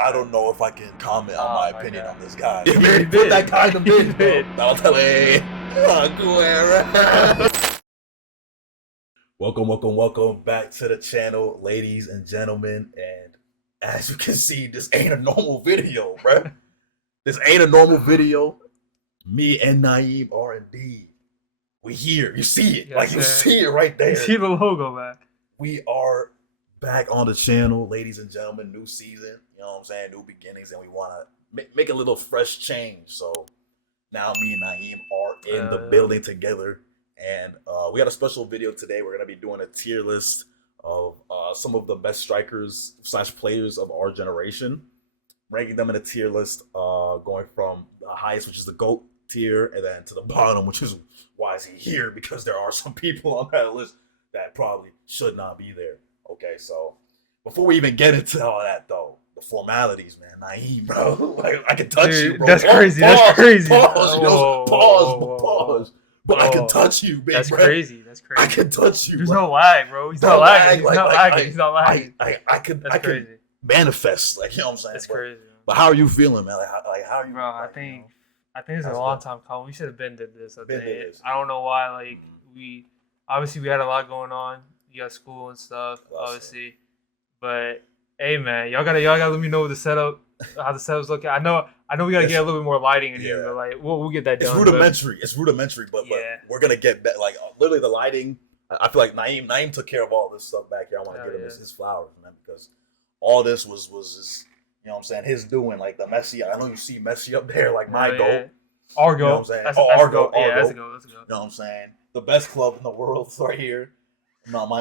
I don't know if I can comment on my opinion on this guy. He Put that guy in the bin, bro. Welcome back to the channel, ladies and gentlemen. And as you can see, this ain't a normal video, bruh. This ain't a normal video. Me and Naeem are indeed. We here. You see it. Yes, like, you sir. see it right there. You see the logo, man. We are back on the channel, ladies and gentlemen. New season. You know what I'm saying? New beginnings. And we want to make a little fresh change. So now me and Naeem are in the building together. And we got a special video today. We're going to be doing a tier list of some of the best strikers / players of our generation. Ranking them in a tier list, going from the highest, which is the GOAT tier, and then to the bottom, which is why is he here? Because there are some people on that list that probably should not be there. Okay, so before we even get into all that, though, the formalities, man, Naeem, bro, like, I can touch you, bro. That's crazy. That's crazy. Pause. But I can touch you, big That's bro. crazy. That's crazy. I can touch you. There's no lag, bro. He's not lagging. He's not lagging. He's not lagging. I can manifest, like, you know what I'm saying? That's crazy. But how are you feeling, man? Like how are you? Bro, I think it's a long time coming. We should have been did this. I don't know why. Like we obviously we had a lot going on. You got school and stuff, obviously. But hey, man, y'all gotta let me know how the setup's looking. I know we gotta get a little bit more lighting in here, but like we'll get that done. It's rudimentary, but we're gonna get like literally the lighting. I feel like Naeem took care of all this stuff back here. I want to give him his flowers, man, because all this was his, you know what I'm saying, his doing. Like the Messi, I know you see Messi up there, like my goal. Our goal. You know what I'm saying? That's our goal. Yeah, that's a goal. You know what I'm saying? The best club in the world right here. No, my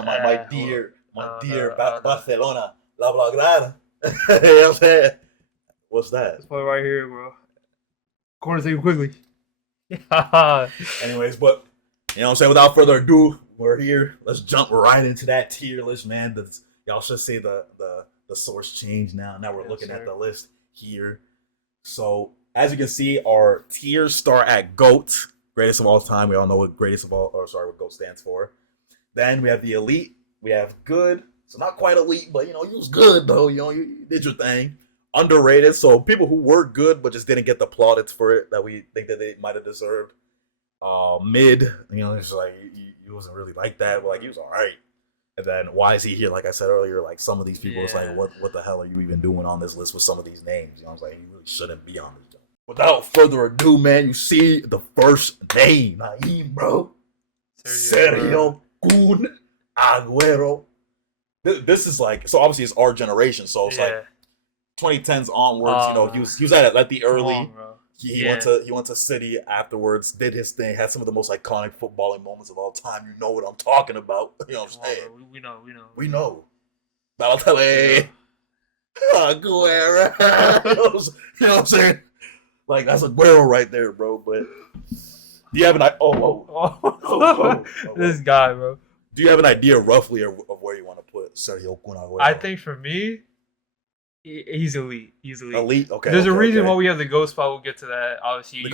dear Barcelona, La Blaugrana. You know what I'm saying? What's that? Let's play right here, bro. Corner table quickly. Anyways, but you know what I'm saying? Without further ado, we're here. Let's jump right into that tier list, man. Y'all should see the source change now. Now we're looking at the list here. So as you can see, our tiers start at GOAT, greatest of all time. We all know what what GOAT stands for. Then we have the elite. We have good. So not quite elite, but you know, you was good though. You know, you did your thing. Underrated. So people who were good but just didn't get the plaudits for it that we think that they might have deserved. Mid. You know, it's like he wasn't really like that, but like he was all right. And then why is he here? Like I said earlier, like some of these people, it's like, what the hell are you even doing on this list with some of these names? You know, I was like, you really shouldn't be on this. Without further ado, man, you see the first name, Naeem, bro. Sergio Aguero. This is like, so obviously it's our generation, so it's like 2010s onwards. You know, he was at the early. He went to City afterwards, did his thing, had some of the most iconic footballing moments of all time. You know what I'm talking about. You know what I'm saying? We know. Balotelli. Aguero. You know what I'm saying? Like, that's Aguero right there, bro. But do you have an this guy, bro. Do you have an idea roughly of where you want to put Sergio Aguero? I think for me, he's elite. He's elite. Elite. Okay. There's a reason why we have the GOAT spot. We'll get to that. Obviously, you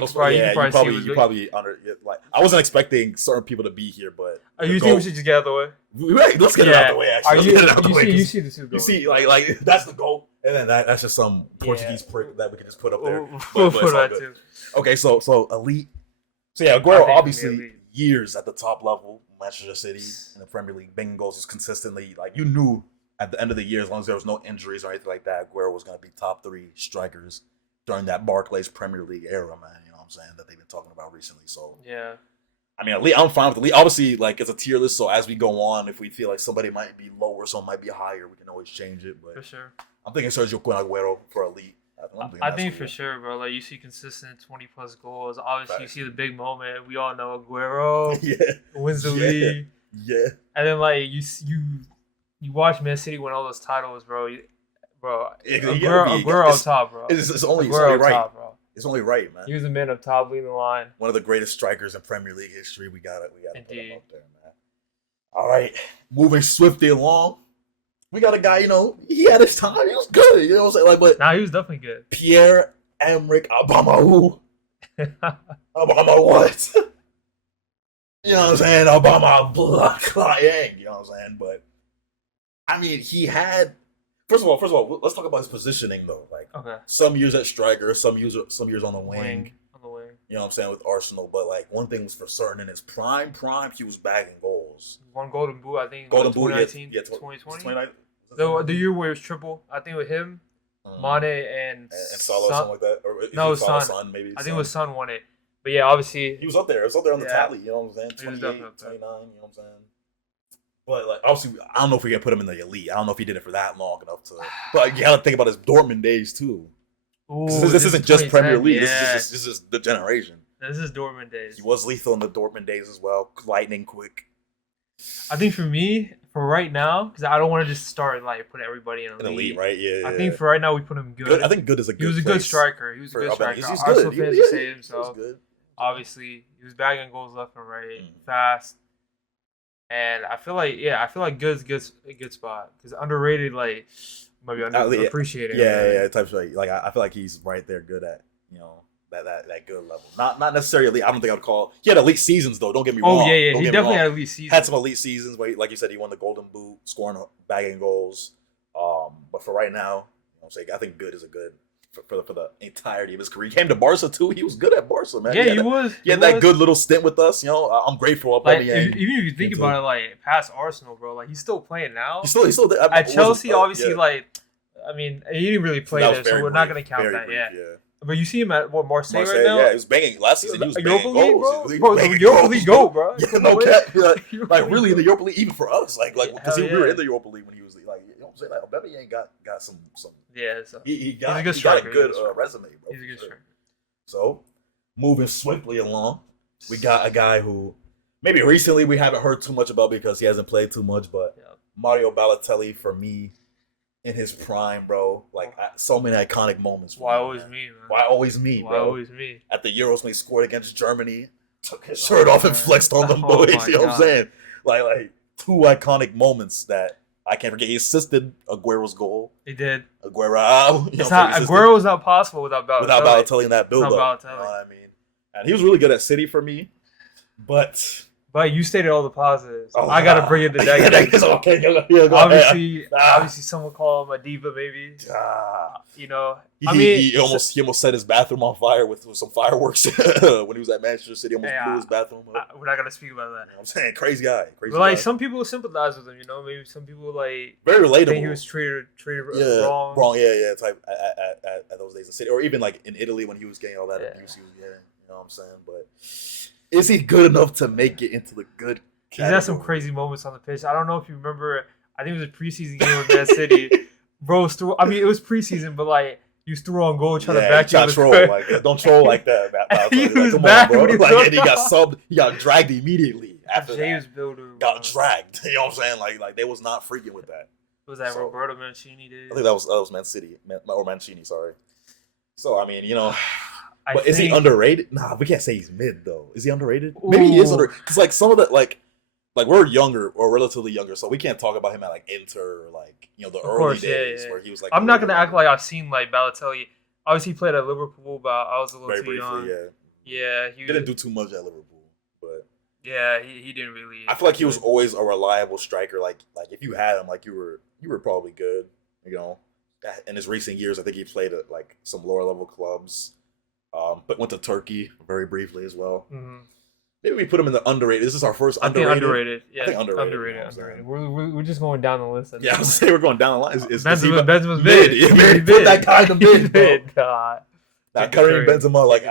probably under. Like, I wasn't expecting certain people to be here, but you think we should just get out of the way? Right. Let's get it out of the way. Actually, you see the two goals. You see, like that's the goal, and then that's just some Portuguese prick that we can just put up there. We'll put that too. Okay, so elite. So yeah, Aguero obviously years at the top level, Manchester City in the Premier League, banging goals is consistently, like, you knew at the end of the year, as long as there was no injuries or anything like that, Aguero was going to be top 3 strikers during that Barclays Premier League era, man. You know what I'm saying? That they've been talking about recently. So yeah, I mean, elite, I'm fine with elite. Obviously, like, it's a tier list, so as we go on, if we feel like somebody might be lower, someone might be higher, we can always change it. But for sure, I'm thinking Sergio Aguero for elite. I think for sure, bro. Like, you see consistent 20+ goals. Obviously, you see the big moment. We all know Aguero wins the league. Yeah. And then, like, you watch Man City win all those titles, bro. Aguero up top, bro. It's only right. Top, bro. It's only right, man. He was the man up top, leading the line. One of the greatest strikers in Premier League history. We got to put him up there, man. All right, moving swiftly along. We got a guy, you know, he had his time. He was good, you know what I'm saying? Like, but he was definitely good. Pierre-Emerick Aubameyang. Obama what? You know what I'm saying? Obama, you know what I'm saying? But I mean, he had. First of all, let's talk about his positioning though. Like, Okay. Some years at striker, some years on the wing. On the wing. You know what I'm saying, with Arsenal. But like one thing was for certain, in his prime, he was bagging goals. One Golden Boot, I think. Golden Boot, 2019, yeah, 2020. The year where it was triple, I think with him, Mane and Salah, something like that. Or no, it was Son, maybe. I think it was Son won it. But yeah, obviously he was up there. It was up there on the tally. You know what I'm saying? 28, 29. You know what I'm saying? But like obviously, I don't know if we can put him in the elite. I don't know if he did it for that long enough to. But you got to think about his Dortmund days too. Ooh, this isn't just Premier League. Yeah. This is the generation. This is Dortmund days. He was lethal in the Dortmund days as well. Lightning quick. I think for me, for right now, because I don't want to just start like put everybody in elite, right? Yeah. I think for right now we put him good. I think good is a good. He was a good striker. He was a good striker. He's Arsenal good. fans would say himself. He was good. Obviously, he was bagging goals left and right, fast. And I feel like good's a good spot because underrated, like maybe underappreciated. Yeah, type of like I feel like he's right there, good at that good level. Not necessarily elite. I don't think I would call. He had elite seasons though. Don't get me wrong. Oh yeah, he definitely had elite seasons. Had some elite seasons where, like you said, he won the Golden Boot, scoring, bagging goals. But for right now, you know what I'm saying, I think good is a good for the entirety of his career. He came to Barca too. He was good at Barca, man. Yeah, he was. He had that good little stint with us. You know, I'm grateful. Like, even if you think about it, like past Arsenal, bro, like he's still playing now. He's still there. At Chelsea, obviously, like I mean, he didn't really play there, so we're not gonna count that. Yeah. But you see him at Marseille right now? Yeah, he was banging last season. He was banging goals. Bro, Europa League goal, bro. Yeah, no cap. Like really in the Europa League, even for us, like because we were in the Europa League when he was like, you know what I'm saying? Like Aubameyang got some. Yeah, so he got a good resume, bro. He's a good striker. So moving swiftly along, we got a guy who maybe recently we haven't heard too much about because he hasn't played too much, but Mario Balotelli for me. In his prime, bro, like so many iconic moments. Why always me, man? Why always me, bro? Why always me? At the Euros when he scored against Germany, took his shirt off and flexed on them boys. You know what I'm saying? Like two iconic moments that I can't forget. He assisted Aguero's goal. He did. Aguero. Aguero was not possible without Balotelli. Without Balotelli in that build-up. You know what I mean? And he was really good at City for me, but you stated all the positives. I gotta bring in the negatives. Okay, obviously, some would call him a diva, maybe. You know, he almost set his bathroom on fire with some fireworks when he was at Manchester City. Almost blew his bathroom up. We're not gonna speak about that. You know I'm saying crazy guy. But like some people sympathize with him. You know, maybe some people like very relatable. Think he was treated wrong. Yeah. Type at those days of City, or even like in Italy when he was getting all that abuse he was getting. You know what I'm saying? But is he good enough to make it into the good category? He's had some crazy moments on the pitch. I don't know if you remember. I think it was a preseason game with Man City. Bro, it was preseason, but like he was through on goal trying to back you. Don't troll like that. He was back when he and he got subbed. He got dragged immediately after James that. Builder got dragged. You know what I'm saying? Like they was not freaking with that. Was that Roberto Mancini did? I think that was Man City or Mancini. Sorry. So I mean, you know. But is he underrated? Nah, we can't say he's mid though. Is he underrated? Ooh. Maybe he is underrated. Because like some of the like we're younger or relatively younger, so we can't talk about him at like Inter or like the early days where he was like. I'm not gonna act like I've seen like Balotelli. Obviously, he played at Liverpool, but I was a little too young. Yeah, he didn't do too much at Liverpool, but yeah, he didn't really. I feel like he was always a reliable striker. Like if you had him, like you were probably good. You know, in his recent years, I think he played at like some lower level clubs. But went to Turkey very briefly as well. Mm-hmm. Maybe we put him in the underrated. This is our first underrated. Underrated. Yeah, I think underrated. We're just going down the list. Yeah, I was saying we're going down the line. Benzema's mid. Put that guy in the mid, bro. God. Now, Karim Benzema, like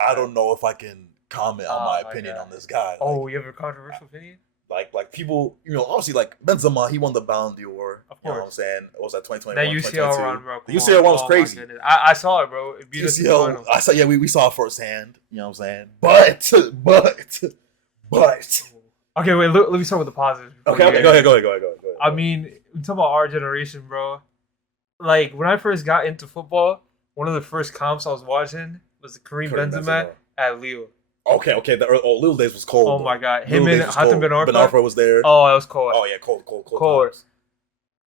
I don't know if I can comment on my opinion on this guy. Oh, you have a controversial opinion? Like people, obviously like Benzema, he won the Ballon d'Or. Of course. You know what I'm saying? What was that 2021? That UCL run, bro. The UCL run was crazy. I saw it, bro. It beat us in the final. I saw. Yeah, we saw it firsthand. You know what I'm saying? But. Okay, wait. Let me start with the positives. Okay. Go ahead. I mean, we talk about our generation, bro. Like when I first got into football, one of the first comps I was watching was Karim Benzema at Lille. Okay. The Lille days was cold. Oh my god, him and Hatem Ben Arfa. Ben Arfa was there. Oh, that was cold. Oh yeah, cold.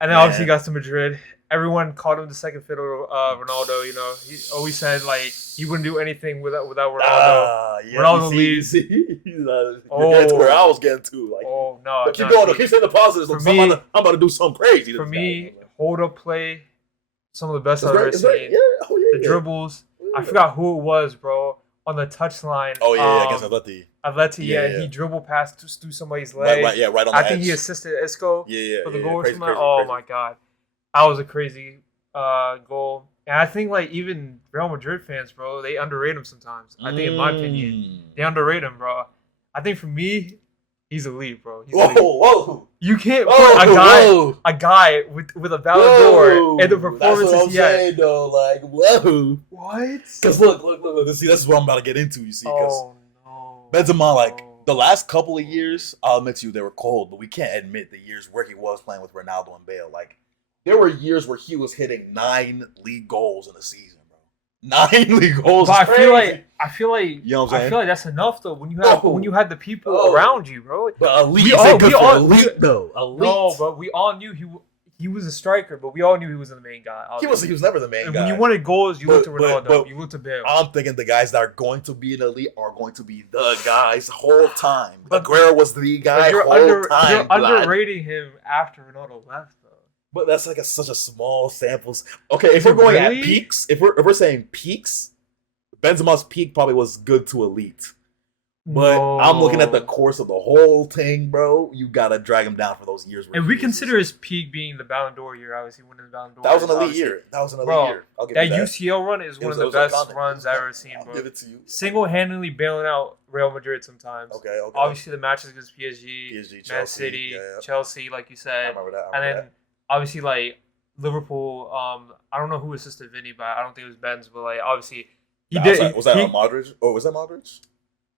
And then obviously he got to Madrid. Everyone called him the second fiddle Ronaldo. He always said like he wouldn't do anything without Ronaldo. Ronaldo leaves. That's where I was getting to. Like, no. But keep going. Keep saying the positives. I'm about to do something crazy. For me, hold up play. Some of the best I've ever seen. Yeah, the dribbles. I forgot who it was, bro. On the touchline. Oh yeah, against Atleti. Atleti, he dribble passed through somebody's leg. Right, on the edge. I think he assisted Isco for the goal or something. Oh my god, that was a crazy goal. And I think like even Real Madrid fans, bro, they underrate him sometimes. I think, in my opinion, they underrate him, bro. I think for me, he's elite, bro. He's elite. Whoa! You can't put a guy with a Ballon d'Or and the performances that's what I'm he had. saying, though. Like, whoa! What? Because look. See, this is what I'm about to get into. You see, because Benzema, like the last couple of years, I'll admit to you, they were cold, but we can't admit the years where he was playing with Ronaldo and Bale. Like, there were years where he was hitting 9 league goals in a season, bro. 9 league goals. But I feel like you know what I'm saying? I feel like that's enough though. When you had the people around you, bro. But elite, elite though. Elite. No, but we all knew he was a striker, but we all knew he wasn't the main guy. He was never the main guy. When you wanted goals, you looked to Ronaldo. You looked to Bale. I'm thinking the guys that are going to be an elite are going to be the guys the whole time. But Aguero was the guy whole time. You're underrating him after Ronaldo left. But that's like such a small sample. Okay, if we're going at peaks, if we're saying peaks, Benzema's peak probably was good to elite. But I'm looking at the course of the whole thing, bro. You gotta drag him down for those years. And we consider his peak being the Ballon d'Or year, obviously winning the Ballon d'Or. That was an elite year. I'll give that UCL run is one of the best runs I've ever seen, bro. I'll give it to you. Single-handedly bailing out Real Madrid sometimes. Okay. Obviously the matches against PSG, Man City, Chelsea, like you said. I remember that. And then obviously like Liverpool. I don't know who assisted Vinny, but I don't think it was Benz. But like obviously he did. Was that Modric? Oh, was that Modric?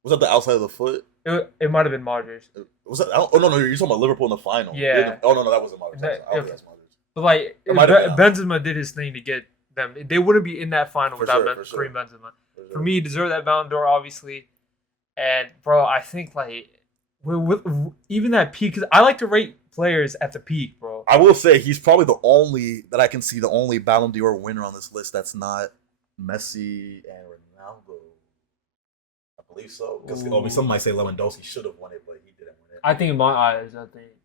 Was that the outside of the foot? It might have been Modric. Was that? Oh no, you're talking about Liverpool in the final. Yeah. Oh no, that wasn't Modric. I don't think that's Modric. But like Benzema did his thing to get them. They wouldn't be in that final without Karim Benzema. For me, he deserved that Ballon d'Or, obviously. And bro, I think like with even that peak, because I like to rate players at the peak, bro. I will say he's probably the only that I can see the only Ballon d'Or winner on this list that's not Messi and Ronaldo. I believe so. Because some might say Lewandowski should have won it, but he didn't win it. I think in my eyes,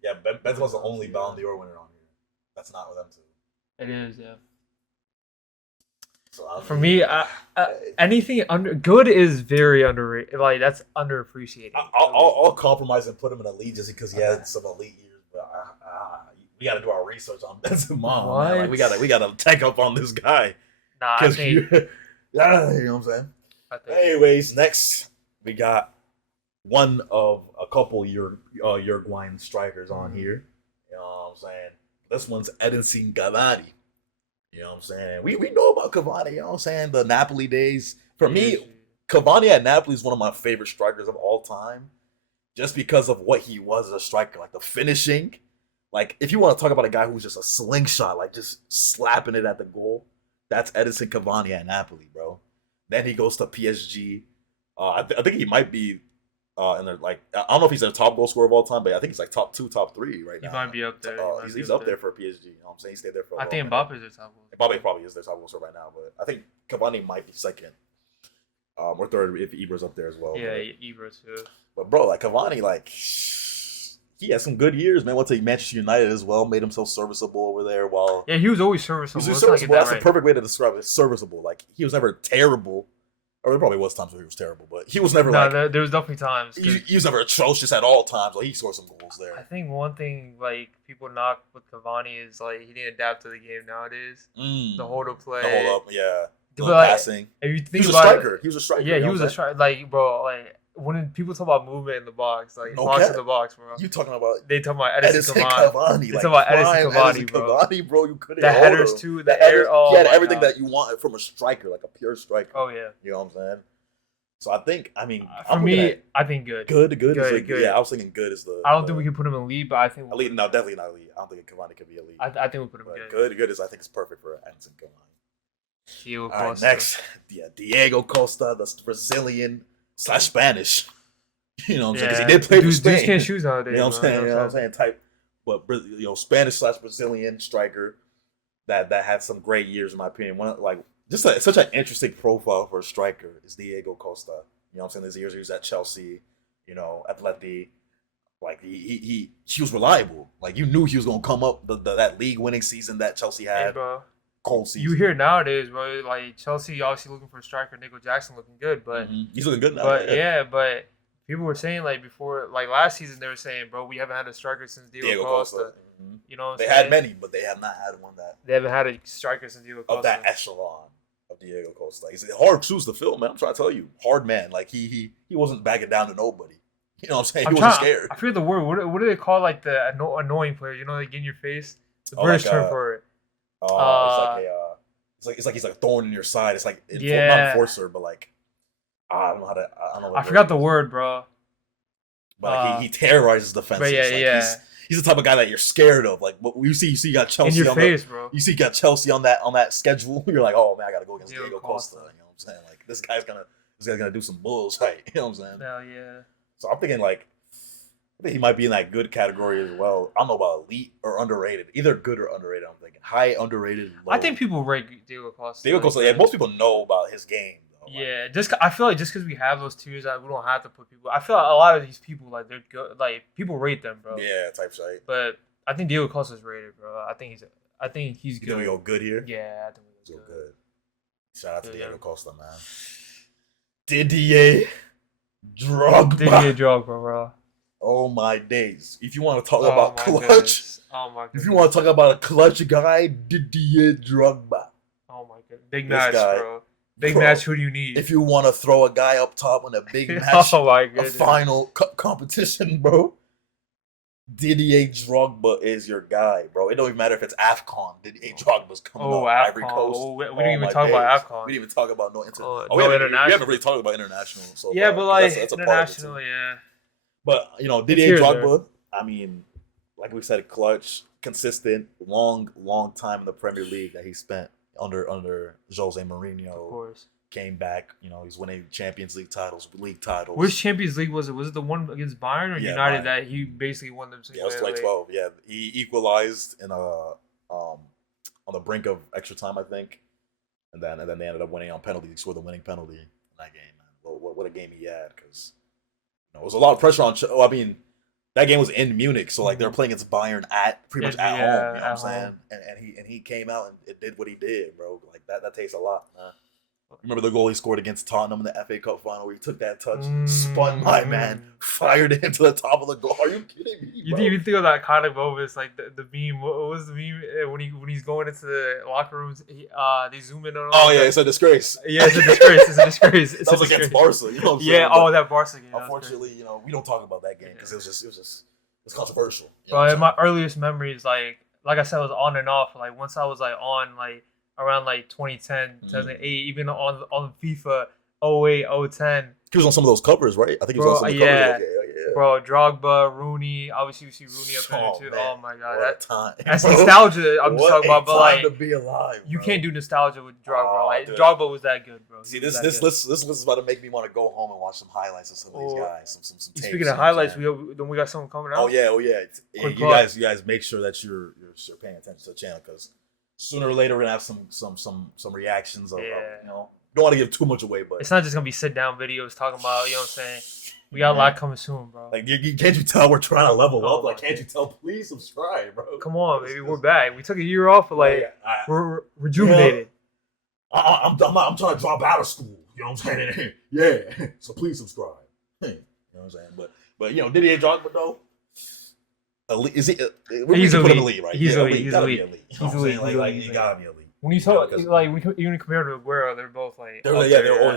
yeah, Benzema's the only Ballon d'Or winner on here. That's not with them two. It is, yeah. So, for me, anything good is very underrated. Like that's underappreciated. I'll compromise and put him in elite just because he had some elite years. But we got to do our research on Benzema. What? Like, we got to tech up on this guy. Nah, I think. You know what I'm saying. Anyways, next we got one of a couple Uruguayan strikers on here. You know what I'm saying. This one's Edinson Cavani. You know what I'm saying? We know about Cavani, you know what I'm saying? The Napoli days. For me, Cavani at Napoli is one of my favorite strikers of all time. Just because of what he was as a striker. Like the finishing. Like, if you want to talk about a guy who's just a slingshot, like just slapping it at the goal, that's Edinson Cavani at Napoli, bro. Then he goes to PSG. I think he might be in there, like, I don't know if he's their top goal scorer of all time, but I think he's like top 2, top 3 right now. He might be up there. He's up there for PSG. You know what I'm saying? He stayed there for I think Mbappe's their top goal. Mbappe probably is their top goal scorer right now, but I think Cavani might be second. Or third if Ibra's up there as well. Yeah, Ibra too. But bro, like Cavani, like he had some good years, man. Went to Manchester United as well, made himself serviceable over there. While he was always serviceable. That's the perfect way to describe it. Serviceable. Like he was never terrible. Or there probably was times where he was terrible, but he was never there was definitely times. He was never atrocious at all times. Like he scored some goals there. I think one thing like people knock with Cavani is like he didn't adapt to the game nowadays. The hold up play. The hold up, yeah. Passing. If you think he was a striker. He was a striker. Yeah, he was a striker. Like, bro, like when people talk about movement in the box, like box in the box, bro. You talking about? They talking about Edinson Cavani. They talking about Edinson Cavani, bro. Cavani, bro. You couldn't. The headers too. The air. He had everything that you want from a striker, like a pure striker. Oh yeah. You know what I'm saying? So I think, for me, I think good. Good. Yeah, I was thinking good is the. I don't think we can put him in elite, but I think elite. No, definitely not elite. I don't think Cavani could be elite. I think we'll put him good. Good is I think it's perfect for Edinson Cavani. All right, next, Diego Costa, the Brazilian / Spanish. You know what I'm saying? Because he did play for Spain. Dudes can't choose nowadays. You know what I'm saying? Type, but Spanish / Brazilian striker that had some great years in my opinion. Such an interesting profile for a striker is Diego Costa. You know what I'm saying? These years he was at Chelsea, Atleti. Like he was reliable. Like you knew he was gonna come up that league winning season that Chelsea had. Hey, bro. cold season. You hear nowadays, bro, like Chelsea obviously looking for a striker, Nico Jackson looking good, but he's looking good now. But but people were saying like before, like last season, they were saying, bro, we haven't had a striker since Diego Costa. You know, they had many, but they have not had one that they haven't had a striker since Diego Costa of that echelon of Diego Costa. He's hard shoes to fill, man. I'm trying to tell you, hard man. Like he wasn't backing down to nobody. You know what I'm saying? He wasn't scared. I forget the word. What do they call like the annoying players? You know, they get in your face. The British term for it. It's like he's like a thorn in your side. It's like not enforcer, but like I don't know how to. I don't know. I forgot the word, bro. But he terrorizes defenses. But yeah. He's the type of guy that you're scared of. Like what you see, you got Chelsea in your face, bro. You see, you got Chelsea on that schedule. You're like, oh man, I gotta go against Diego Costa. You know what I'm saying? Like this guy's gonna do some bulls, right? You know what I'm saying? Hell yeah. So I'm thinking like, I think he might be in that good category as well. I don't know about elite or underrated. Either good or underrated. I'm thinking high, underrated, low. I think people rate Diego Costa. Diego Costa, yeah. Most people know about his game. Yeah, I feel like just because we have those tiers, we don't have to put people. I feel like a lot of these people, like they're good, like people rate them, bro. Yeah, type shit. But I think Diego Costa's rated, bro. I think he's good. You think we go good here? Yeah, I think we go good. Shout out to Diego Costa, man. Didier Drogba, bro. Oh my days! If you want to talk about clutch, if you want to talk about a clutch guy, Didier Drogba. Oh my god, big match, bro. Big match. Who do you need? If you want to throw a guy up top on a big match, a final competition, bro, Didier Drogba is your guy, bro. It don't even matter if it's AFCON. Didier Drogba's coming up. Ivory Coast. We didn't even talk about AFCON. We didn't even talk about no international. We haven't really talked about international. So yeah, but like that's international, yeah. But Didier Drogba, I mean, like we said, clutch, consistent, long time in the Premier League that he spent under Jose Mourinho. Of course. Came back, he's winning Champions League titles, league titles. Which Champions League was it? Was it the one against Bayern or United that he basically won them? Yeah, it was 2012. Yeah, he equalized in on the brink of extra time, I think, and then they ended up winning on penalty. He scored the winning penalty in that game, man. What a game he had, because it was a lot of pressure on. I mean, that game was in Munich, so like they were playing against Bayern pretty much at home. You know what I'm saying? And he came out and it did what he did, bro. Like that takes a lot, man. Remember the goal he scored against Tottenham in the FA Cup final where he took that touch, spun my man, fired it into the top of the goal. Are you kidding me, bro? You think of that kind of moment? It's like the meme. What was the meme when he's going into the locker rooms? They zoom in on. Oh yeah, it's a disgrace. Yeah, it's a disgrace. It's a disgrace. That was against Barca. You know what I'm saying? That Barca game. Unfortunately, we don't talk about that game because it was controversial. But my earliest memories, like I said, was on and off. Like once I was like on like. Around like 2010, 2008, even on FIFA 08, 010. He was on some of those covers, right? I think he was on some of the covers. Yeah. Bro, Drogba, Rooney. Obviously, you see Rooney up there too. Man. Oh my god, that's bro. Nostalgia. I'm just talking about, but like, to be alive, you can't do nostalgia with Drogba. Like Drogba was that good, bro. See, this list is about to make me want to go home and watch some highlights of some of these guys. Some tapes. Speaking of highlights, we got something coming out. Oh yeah. You guys make sure that you're paying attention to the channel because. Sooner or later, we're gonna have some reactions of don't want to give too much away, but it's not just gonna be sit down videos talking about what I'm saying. We got a lot coming soon, bro. Like, can't you tell we're trying to level up? Like, can't you tell? Please subscribe, bro. Come on, baby, we're back. We took a year off, but like we're rejuvenated. I'm trying to drop out of school. You know what I'm saying? Yeah. So please subscribe. You know what I'm saying? But Didier Drogba though. Elite, is he? He's elite. Elite, right? He's elite. He's elite. He's elite. Like he gotta be elite. When you talk, like even compared to Aguero, they're both like. They're always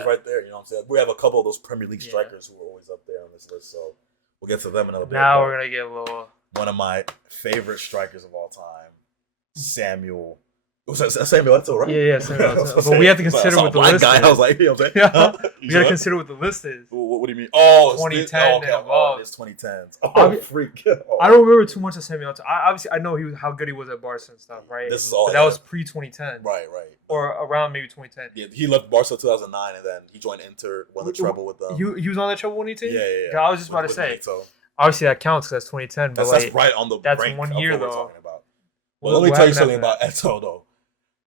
right there. You know what I'm saying? We have a couple of those Premier League strikers who are always up there on this list, so we'll get to them in another bit. Now we're gonna get a little. One of my favorite strikers of all time, Samuel. Was that Samuel Eto'o, right? Yeah, Samuel Eto'o. But we have to consider what the list is. I was like, you know what I'm saying? We gotta consider what the list is. What do you mean? Oh, 2010 and above. It's 2010s. Oh, freak. I don't remember too much of Samuel Eto'o. Obviously, I know how good he was at Barca and stuff, right? This is all. But that was pre-2010. Right. Or around maybe 2010. Yeah, he left Barca 2009, and then he joined Inter, won the treble with them. He was on that treble winning team? Yeah. I was just about to say. Obviously, that counts because that's 2010. But that's right on the that's brink 1 of year, what though. we're talking about. Well, let me tell you something about Eto'o, though.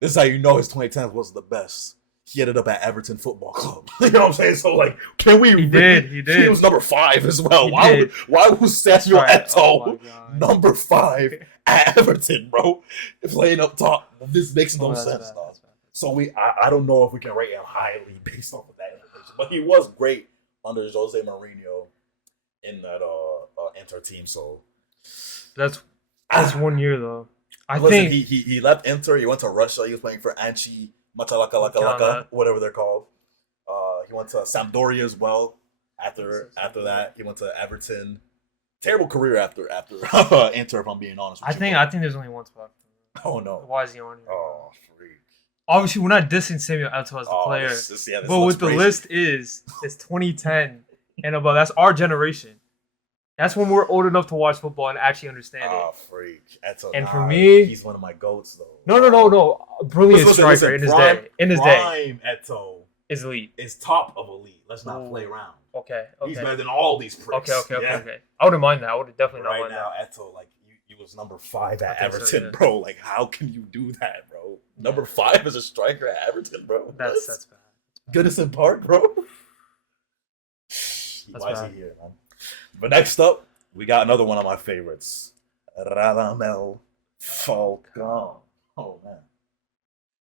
This is how you know his 2010s was the best. he ended up at Everton Football Club. You know what I'm saying? So like, can we? He did. He was number 5 as well. Why was Sergio Aguero number 5 at Everton, bro? Playing up top. This makes no sense, dog. So I don't know if we can rate him highly based off of that information, but he was great under Jose Mourinho in that Inter team. So that's 1 year though. I think he left Inter. He went to Russia. He was playing for Anchi Machalaka, whatever they're called. He went to Sampdoria as well. After that, he went to Everton. Terrible career after Inter, if I'm being honest. I think there's only one spot. Oh no! Why is he on here? Oh, freak! Obviously, we're not dissing Samuel Eto'o as the player, this but what the list is, it's 2010 and above. That's our generation. That's when we're old enough to watch football and actually understand it. Oh, freak! Eto'o, and for me, he's one of my goats, though. No. Brilliant striker in his day. Prime Eto'o is elite. Is top of elite. Let's not play around. Okay. He's better than all these pricks. Okay. I wouldn't mind that. I would definitely not mind that. Right now, Eto'o, like, he was number 5 at Everton, bro. Like, how can you do that, bro? Number 5 as a striker at Everton, bro. That's bad. Goodison Park, bro. Why is he here, man? But next up, we got another one of my favorites. Radamel Falcao. Oh, man.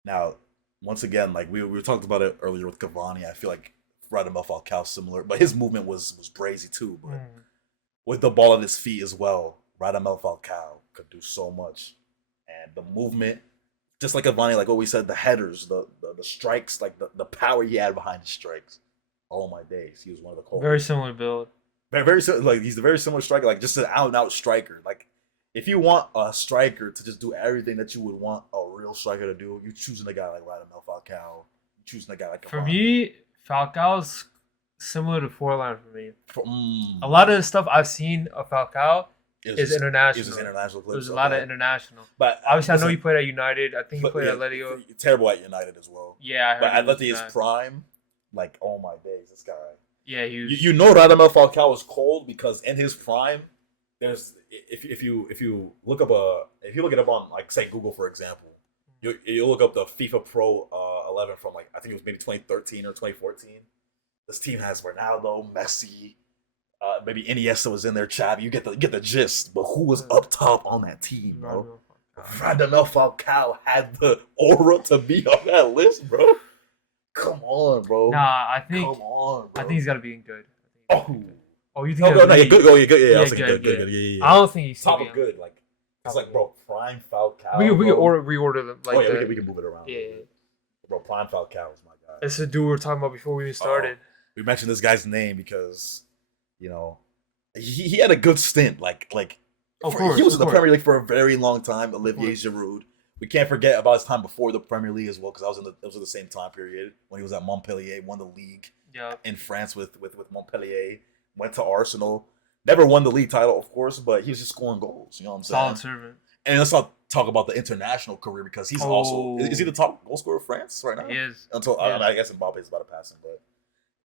Now, once again, like we talked about it earlier with Cavani, I feel like Radamel Falcao similar, but his movement was brazy too. But with the ball at his feet as well, Radamel Falcao could do so much. And the movement, just like Cavani, like what we said, the headers, the strikes, like the power he had behind his strikes. Oh my days, he was one of the coldest. Very similar build. Very similar. Like he's a very similar striker, like just an out and out striker. Like if you want a striker to just do everything that you would want a real striker to do, you're choosing a guy like Radamel Falcao. You're choosing a guy like Cavani. For me, Falcao's similar to Forlan for me. A lot of the stuff I've seen of Falcao is international. It's international clips. There's a lot of international. But obviously, I know he played at United. I think he played at Atletico. Terrible at United as well. Yeah, I heard. But Atletico's prime, like, oh my days, this guy. Yeah, he was. You know Radamel Falcao is cold because in his prime, there's if you look it up on, like, say, Google, for example, you look up the FIFA Pro 11 from, like, I think it was maybe 2013 or 2014. This team has Ronaldo, Messi, maybe Iniesta was in there. Xavi. You get the gist. But who was up top on that team, bro? Radamel Falcao had the aura to be on that list, bro. Come on, bro. Nah, I think. Come on, bro. I think he's got to be in good. Oh, you think? No, good. Yeah, I was thinking good. Yeah. I don't think he's top of good. Like it's like, bro, prime Falcao. We can reorder them. Like we can move it around. Yeah. Bro, prime Falcao is my guy. It's the dude we were talking about before we even started. We mentioned this guy's name because, you know, he had a good stint. Like of course, he was in the Premier League for a very long time. Olivier Giroud. We can't forget about his time before the Premier League as well, because it was in the same time period when he was at Montpellier, won the league in France with Montpellier, went to Arsenal, never won the league title, of course, but he was just scoring goals. You know what I'm saying? Solid servant. And let's not talk about the international career because he's also is he the top goal scorer of France right now? He is. I guess Mbappe is about to pass him, but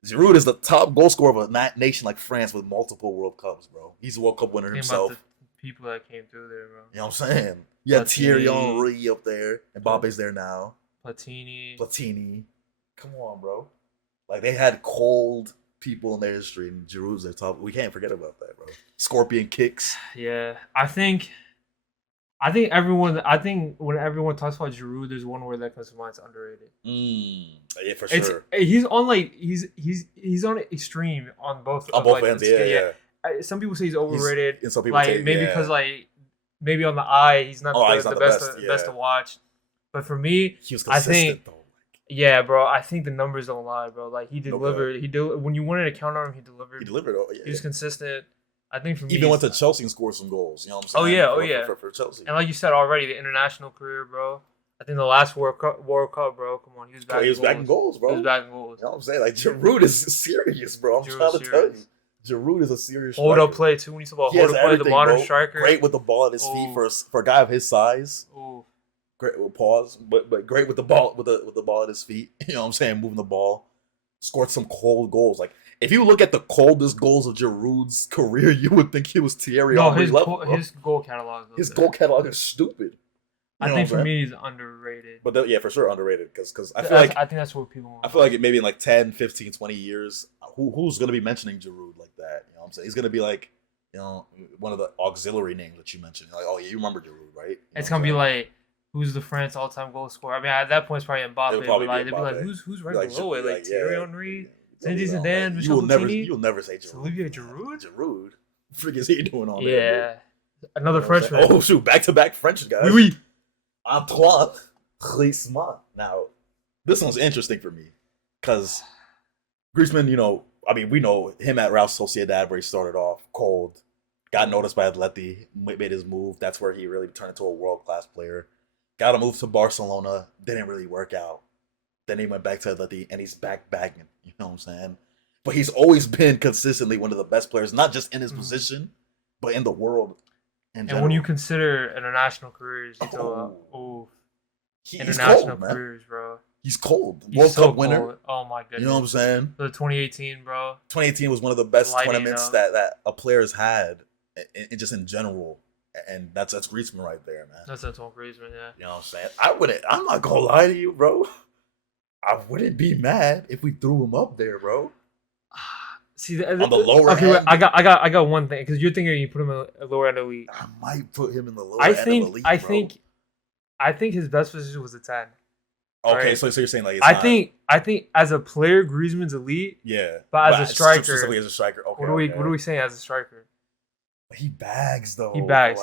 Giroud is the top goal scorer of a nation like France with multiple World Cups, bro. He's a World Cup winner himself. About the people that came through there, bro. You know what I'm saying? You got Thierry Henry up there. Mbappe's there now. Platini. Come on, bro. Like, they had cold people in their history, and Giroud's their top. We can't forget about that, bro. Scorpion kicks. Yeah. I think when everyone talks about Giroud, there's one word that comes to mind. It's underrated. Yeah, for sure. He's on, like, he's on extreme on both ends, yeah. Some people say he's overrated. And some people say, maybe because, like, maybe on the eye he's not the best to watch. But for me, he was consistent, though. Yeah, bro. I think the numbers don't lie, bro. Like, he delivered. When you wanted to count on him, he delivered. He was consistent. I think for me, even went to Chelsea and scored some goals. You know what I'm saying? Oh yeah. For Chelsea. And like you said already, the international career, bro. I think the last World Cup, bro. Come on, he was back. He was back in goals, bro. He was back in goals. You know what I'm saying? Like, Giroud is serious, bro. I'm trying to tell you. Giroud is a serious striker. Hold up play too. When you talk about hold up play, the modern striker. Great with the ball at his feet for a guy of his size. Ooh. Great with pause, but great with the ball with the ball at his feet. You know what I'm saying? Moving the ball, scored some cold goals. Like, if you look at the coldest goals of Giroud's career, you would think he was Thierry Henry level. His goal catalog. His goal catalog is stupid. I think for me he's underrated. But yeah, for sure underrated because I feel like I think that's what people want. I feel like maybe in like 10, 15, 20 years, who's gonna be mentioning Giroud like that? You know what I'm saying? He's gonna be like, one of the auxiliary names that you mentioned. Like, oh yeah, you remember Giroud, right? It's gonna be like, who's the France all-time goal scorer? I mean, at that point, it's probably Mbappe. But like, they'd be like, who's right below it? Like Thierry Henry, Zinedine Zidane, Michel Platini. You'll never say Giroud. Olivier Giroud. Giroud. What the frick is he doing on there? Yeah, another Frenchman. Oh shoot, back-to-back French guys. Oui. Antoine Griezmann. Now, this one's interesting for me because Griezmann, we know him at Real Sociedad where he started off cold, got noticed by Atleti, made his move. That's where he really turned into a world-class player. Got a move to Barcelona, didn't really work out. Then he went back to Atleti, and he's back bagging. You know what I'm saying? But he's always been consistently one of the best players, not just in his position, but in the world. And when you consider international careers, you international careers, bro. He's cold. World Cup winner. Cold. Oh my goodness. You know what I'm saying? The 2018, bro. 2018 was one of the best tournaments that a player's had, just in general. And that's Griezmann right there, man. That's Antoine Griezmann, yeah. You know what I'm saying? I'm not gonna lie to you, bro. I wouldn't be mad if we threw him up there, bro. See, on the lower end. Okay, I got one thing because you're thinking you put him in the lower end of elite. I might put him in the lower end of elite. I think his best position was a 10. Okay, right? so you're saying like I think as a player, Griezmann's elite. Yeah, but as a striker, specifically as a striker. Okay, what are we saying as a striker? He bags though. He bags.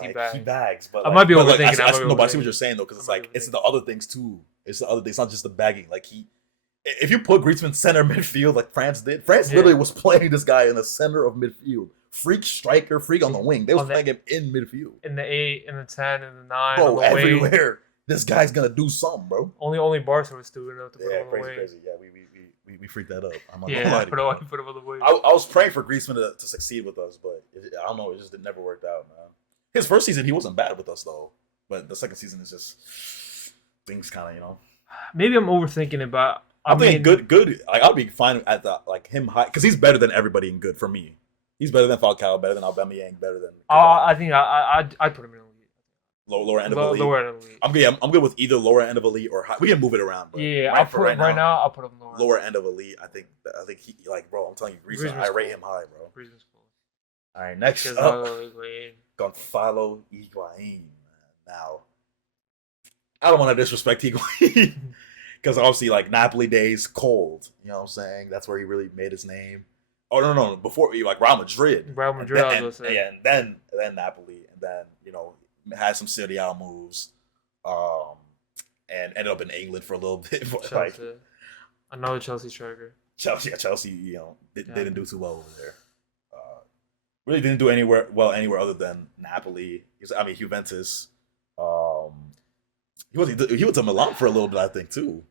But I might be overthinking. But I see what you're saying though, because it's the other things too. It's the other things, not just the bagging. Like if you put Griezmann center midfield like France did, France literally was playing this guy in the center of midfield. Freak striker, freak on the wing. They was playing him in midfield. In the 8, in the 10, in the 9. Bro, everywhere. This guy's gonna do something, bro. Only Barca was stupid enough to put him on the wing. Crazy. Yeah, we freaked that up. I'm not put him on the wing. I was praying for Griezmann to succeed with us, but I don't know. It just never worked out, man. His first season, he wasn't bad with us though, but the second season is just things kind of, Maybe I'm overthinking it, but I mean, good. Like, I'll be fine at the him high because he's better than everybody in good for me. He's better than Falcao, better than Aubameyang, better than. I think I'd put him in elite. Lower end of elite. Lower end of elite. I'm good with either lower end of elite or high. We can move it around. But I'll put him lower. Lower end of elite. I think he bro. I'm telling you, Griezmann. I rate him high, bro. Griezmann's cool. All right, next up, Gonzalo Higuain. Now, I don't want to disrespect Higuain because obviously, Napoli days, cold. You know what I'm saying? That's where he really made his name. Oh no! Before Real Madrid. I was gonna say. Yeah, and then Napoli, and then had some Serie A moves, and ended up in England for a little bit. But another Chelsea striker. Chelsea, didn't do too well over there. Really didn't do anywhere other than Napoli. Juventus. He went to Milan for a little bit, I think, too.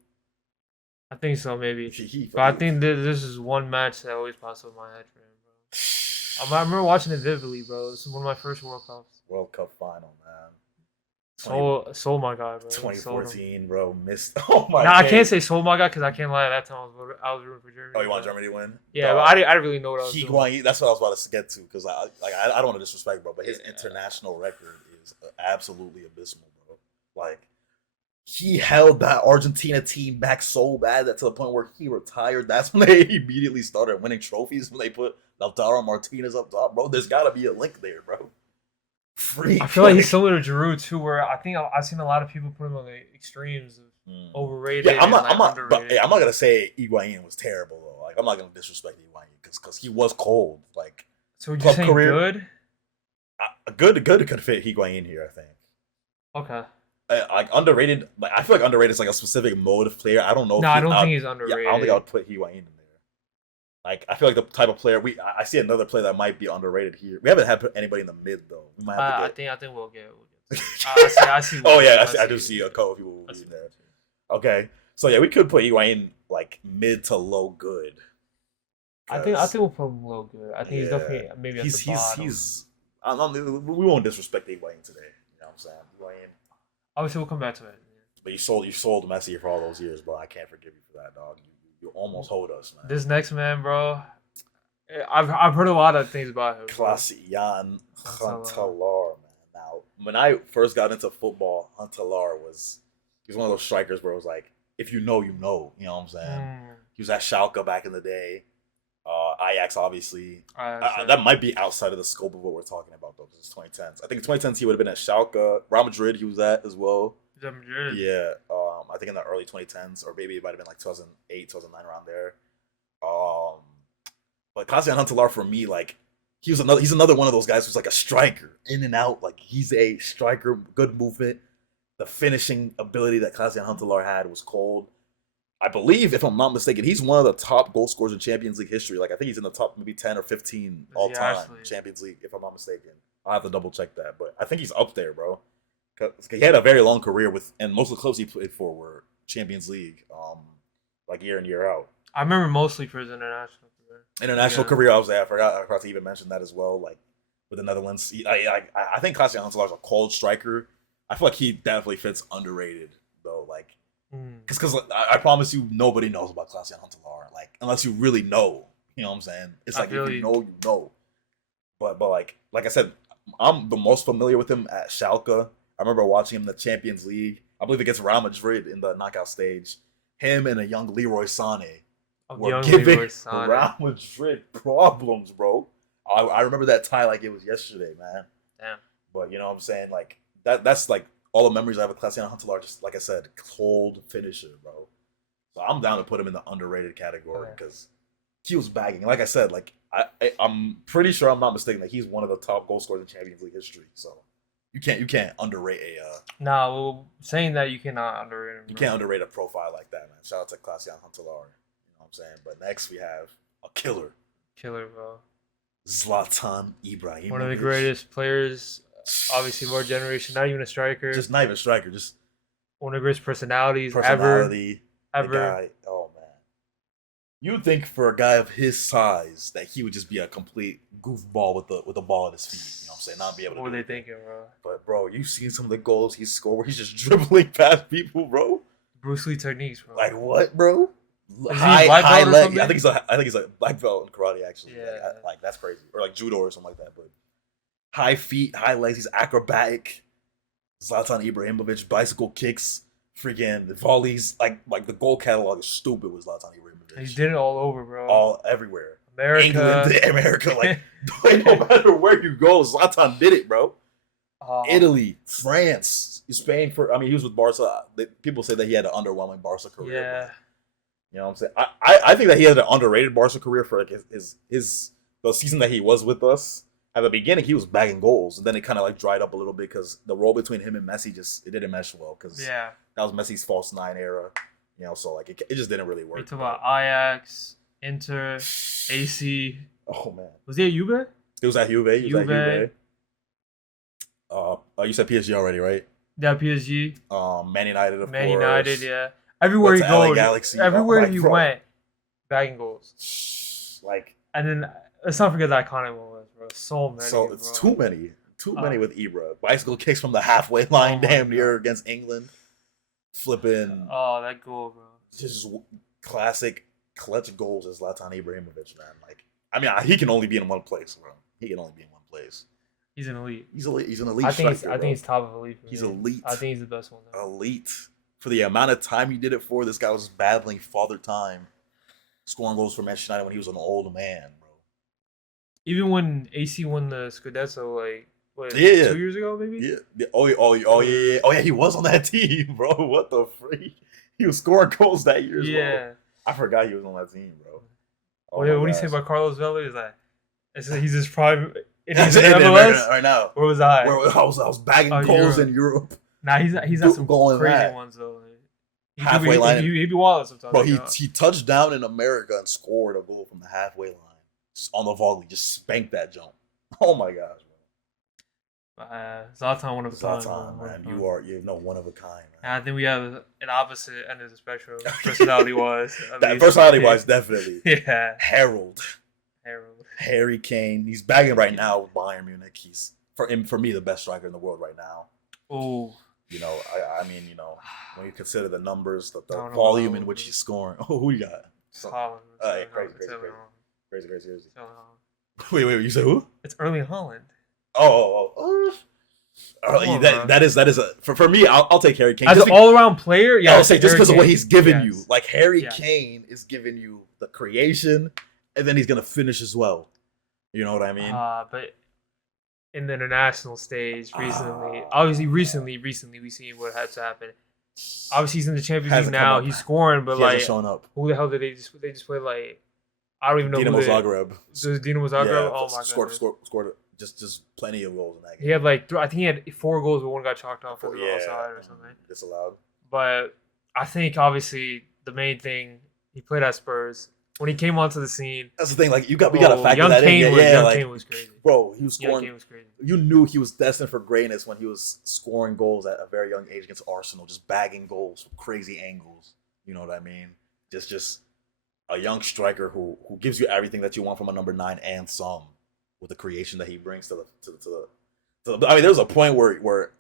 I think so, maybe. But I think this is one match that always pops up in my head for him, bro. I remember watching it vividly, bro. This is one of my first World Cups. World Cup final, man. Soul my guy, bro. 2014, bro. Missed. Oh my. Nah, I can't say soul my guy because I can't lie. That time I was rooting for Germany. Oh, you want Germany to win? Yeah, but I didn't really know what I was doing. That's what I was about to get to because I don't want to disrespect, bro, but his international record is absolutely abysmal, bro. He held that Argentina team back so bad that to the point where he retired. That's when they immediately started winning trophies when they put Lautaro Martinez up top, bro. There's got to be a link there, bro. I feel like he's similar to Giroud too, where I think I've seen a lot of people put him on the extreme of overrated. Yeah, I'm not gonna say Higuain was terrible though. I'm not gonna disrespect Higuain because he was cold. So would you say good? Good could fit Higuain here, I think. Okay. Underrated. I feel like underrated is a specific mode of player. I don't know. No, I don't think he's underrated. Yeah, I don't think I would put Higuain in there. I feel like the type of player I see another player that might be underrated here. We haven't had anybody in the mid though. We might have to I think we'll get. I see. Oh yeah, I do see a couple people in there. Okay, so yeah, we could put Higuain mid to low good. I think we'll put him low good. I think he's definitely maybe at the bottom. We won't disrespect Higuain today. You know what I'm saying? Higuain. Obviously, we'll come back to it. But you sold Messi for all those years, but I can't forgive you for that, dog. You almost hold us, man. This next man, bro, I've heard a lot of things about him. Classic Jan Huntelaar, man. Now, when I first got into football, Huntelaar he was one of those strikers where it was like, if you know, you know. You know what I'm saying? He was at Schalke back in the day. Ajax, obviously. That might be outside of the scope of what we're talking about, though, because it's 2010s. I think in 2010s he would have been at Schalke. Real Madrid he was at as well. Madrid? Yeah. I think in the early 2010s, or maybe it might have been like 2008, 2009, around there. But Klaas-Jan Huntelaar, for me, like, he's another one of those guys who's like a striker, in and out. Like, he's a striker, good movement. The finishing ability that Klaas-Jan Huntelaar had was cold. I believe, if I'm not mistaken, he's one of the top goal scorers in Champions League history. Like, I think he's in the top maybe 10 or 15 all-time Champions League, if I'm not mistaken. I'll have to double-check that. But I think he's up there, bro. He had a very long career and most of the clubs he played for were Champions League, like year in, year out. I remember mostly for his international career. International career, I forgot to even mention that as well. Like, with the Netherlands, I think Klaas-Jan Huntelaar is a cold striker. I feel like he definitely fits underrated, though. Like, because I promise you, nobody knows about Klaas-Jan Huntelaar. Like, unless you really know, you know what I'm saying? It's like, if you know, you know. But like I said, I'm the most familiar with him at Schalke. I remember watching him in the Champions League. I believe against Real Madrid in the knockout stage. Him and a young Leroy Sané were giving Real Madrid problems, bro. I remember that tie like it was yesterday, man. Damn. But you know what I'm saying? Like, that's like all the memories I have of Klaas-Jan Huntelaar. Just like I said, cold finisher, bro. So I'm down to put him in the underrated category because he was bagging. Like I said, like I'm pretty sure I'm not mistaken that he's one of the top goal scorers in Champions League history. So you can't underrate a. Nah, well, saying that you cannot underrate him. You can't underrate a profile like that, man. Shout out to Klaas-Jan Huntelaar. You know what I'm saying? But next we have a killer. Killer, bro. Zlatan Ibrahimovic. One of the greatest players, obviously, of our generation. Not even a striker. Just not even a striker. Just one of the greatest personalities ever. Guy, oh man. You would think for a guy of his size that he would just be a complete goofball with the ball at his feet. You know what I'm saying? Not be able to. What were they thinking, bro? But bro, you've seen some of the goals he scored where he's just dribbling past people, bro. Bruce Lee techniques, bro. Like what, bro? High leg. I think he's a black belt in karate, actually. Yeah. Like that's crazy. Or like judo or something like that. But high feet, high legs. He's acrobatic. Zlatan Ibrahimovic, bicycle kicks, freaking volleys. Like the goal catalog is stupid with Zlatan Ibrahimovic. He did it all over, bro. All everywhere. America. Like no matter where you go, Zlatan did it, bro. Italy, France, Spain. He was with Barca. People say that he had an underwhelming Barca career. Yeah. Bro. You know what I'm saying? I think that he had an underrated Barca career for like the season that he was with us. At the beginning, he was bagging goals, and then it kind of like dried up a little bit because the role between him and Messi it didn't mesh well. Because that was Messi's false nine era. You know, so like it just didn't really work. We talk about Ajax, Inter, AC. Oh man, was he at Juve? He was at Juve. You said PSG already, right? Yeah, PSG. Man United, of course. United, yeah. Everywhere he goes, everywhere he went, bagging goals. Like, and then let's not forget the iconic moments, bro. So many. So it's too many with Ibra. Bicycle kicks from the halfway line, damn near against England. Flipping. Oh, that goal, bro. Just classic clutch goals as Zlatan Ibrahimovic, man. Like, he can only be in one place, bro. He can only be in one place. He's an elite. He's an elite. I think he's top of elite. He's elite. I think he's the best one. Though. Elite. For the amount of time he did it for, this guy was battling father time, scoring goals for Manchester United when he was an old man, bro. Even when AC won the Scudetto, like 2 years ago, maybe. Yeah. Oh yeah. He was on that team, bro. What the freak? He was scoring goals that year as well. I forgot he was on that team, bro. What do you say about Carlos Vela? Is that he's his prime in MLS right now? Where was I? I was bagging goals in Europe. Nah, he's at some crazy ones though. Halfway line. He'd be wild sometimes. Bro, he touched down in America and scored a goal from the halfway line. Just on the volley, just spanked that jump. Oh my gosh, bro. Zlatan, one of a kind. Zlatan, man, you're one of a kind. Man. And I think we have an opposite end of the spectrum, personality-wise. Personality-wise, definitely. Yeah. Harold. Harry Kane. He's bagging right now with Bayern Munich. He's for me the best striker in the world right now. Oh. You know, I mean, you know, when you consider the numbers, the volume in which he's scoring. Oh, who you got? Holland. Crazy. Wait, you said who? It's Erling Haaland. Oh. That is for me. I'll take Harry Kane as an all-around player. Yeah, I'll say just because of what he's given you. Like Harry Yes. Kane is giving you the creation, and then he's gonna finish as well. You know what I mean? But in the international stage recently, we seen what had to happen. Obviously, he's in the Champions League now. He's scoring, but he shown up. Who the hell did they just play like? I don't even know. Dinamo Zagreb. Dinamo Zagreb. Yeah, oh my god. Scored just plenty of goals in that game. He had I think he had 4 goals, but one got chalked off as offside or something. Disallowed. But I think obviously the main thing, he played at Spurs. When he came onto the scene, that's the thing. Like we gotta factor that in. Young Kane was crazy. Bro, he was scoring. Young Kane was crazy. You knew he was destined for greatness when he was scoring goals at a very young age against Arsenal, just bagging goals from crazy angles. You know what I mean? Just a young striker who gives you everything that you want from a number 9 and some, with the creation that he brings to the. I mean, there was a point where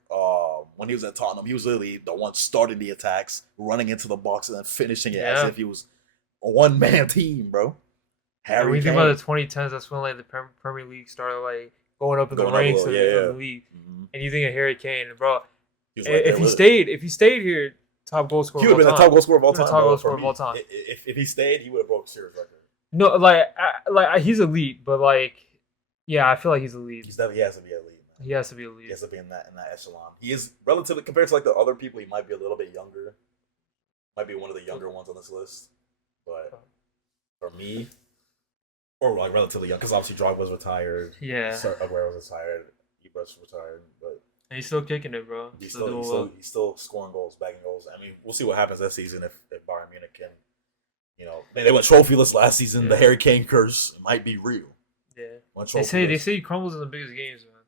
when he was at Tottenham, he was literally the one starting the attacks, running into the box, and then finishing it as if he was a one-man team, bro. When you think about the 2010s, that's when like the Premier League started like going up in the ranks of the league. Mm-hmm. And you think of Harry Kane, bro. If he stayed here, top goal scorer. He would have been the top goal scorer of all time. Top goal scorer of all time. If he stayed, he would have broke Series record. No, like he's elite, but like, yeah, I feel like he's elite. He has to be elite. Man. He has to be elite. He has to be in that echelon. He is relatively compared to like the other people. He might be a little bit younger. Might be one of the younger ones on this list. But for me, or like relatively young, because obviously Drogba's retired. Yeah. Aguero was retired. Ibra's retired, but and he's still kicking it, bro. He's still scoring goals, bagging goals. I mean, we'll see what happens this season if Bayern Munich can. You know, they went trophyless last season. The Harry Kane curse might be real. Yeah. They say he crumbles in the biggest games, man.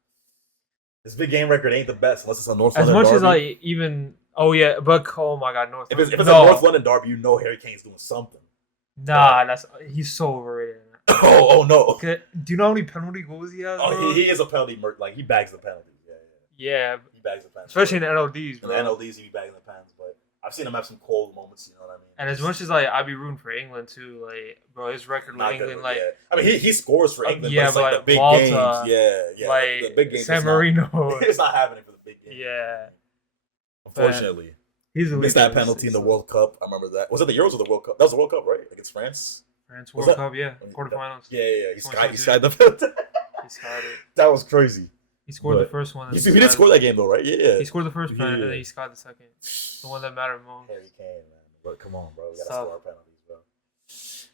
His big game record ain't the best unless it's a North London derby. As much as like even but oh my god, If it's a North London derby, you know Harry Kane's doing something. Nah, he's so overrated. Oh no! Do you know how many penalty goals he has? Oh, he is a penalty like he bags the penalties. Yeah. He bags the penalties, especially in the NLDs. Bro. In the NLDs, he be bagging the pens, but I've seen him have some cold moments. You know what I mean? And as much as like I'd be rooting for England too, like bro, his record with England, like I mean, he scores for England, but like the big Malta, games, like the big games. San Marino, it's not happening for the big games. Yeah, unfortunately. He's missed that penalty in the World Cup. I remember that. Was it the Euros or the World Cup? That was the World Cup, right? Against France. World Cup, yeah. Quarterfinals. Yeah. He skied the penalty. He skied it. That was crazy. He scored the first one. He did score that game though, right? Yeah. He scored the first penalty, and then he skied the second. The one that mattered most. Harry Kane, man. But come on, bro. We gotta score our penalties, bro.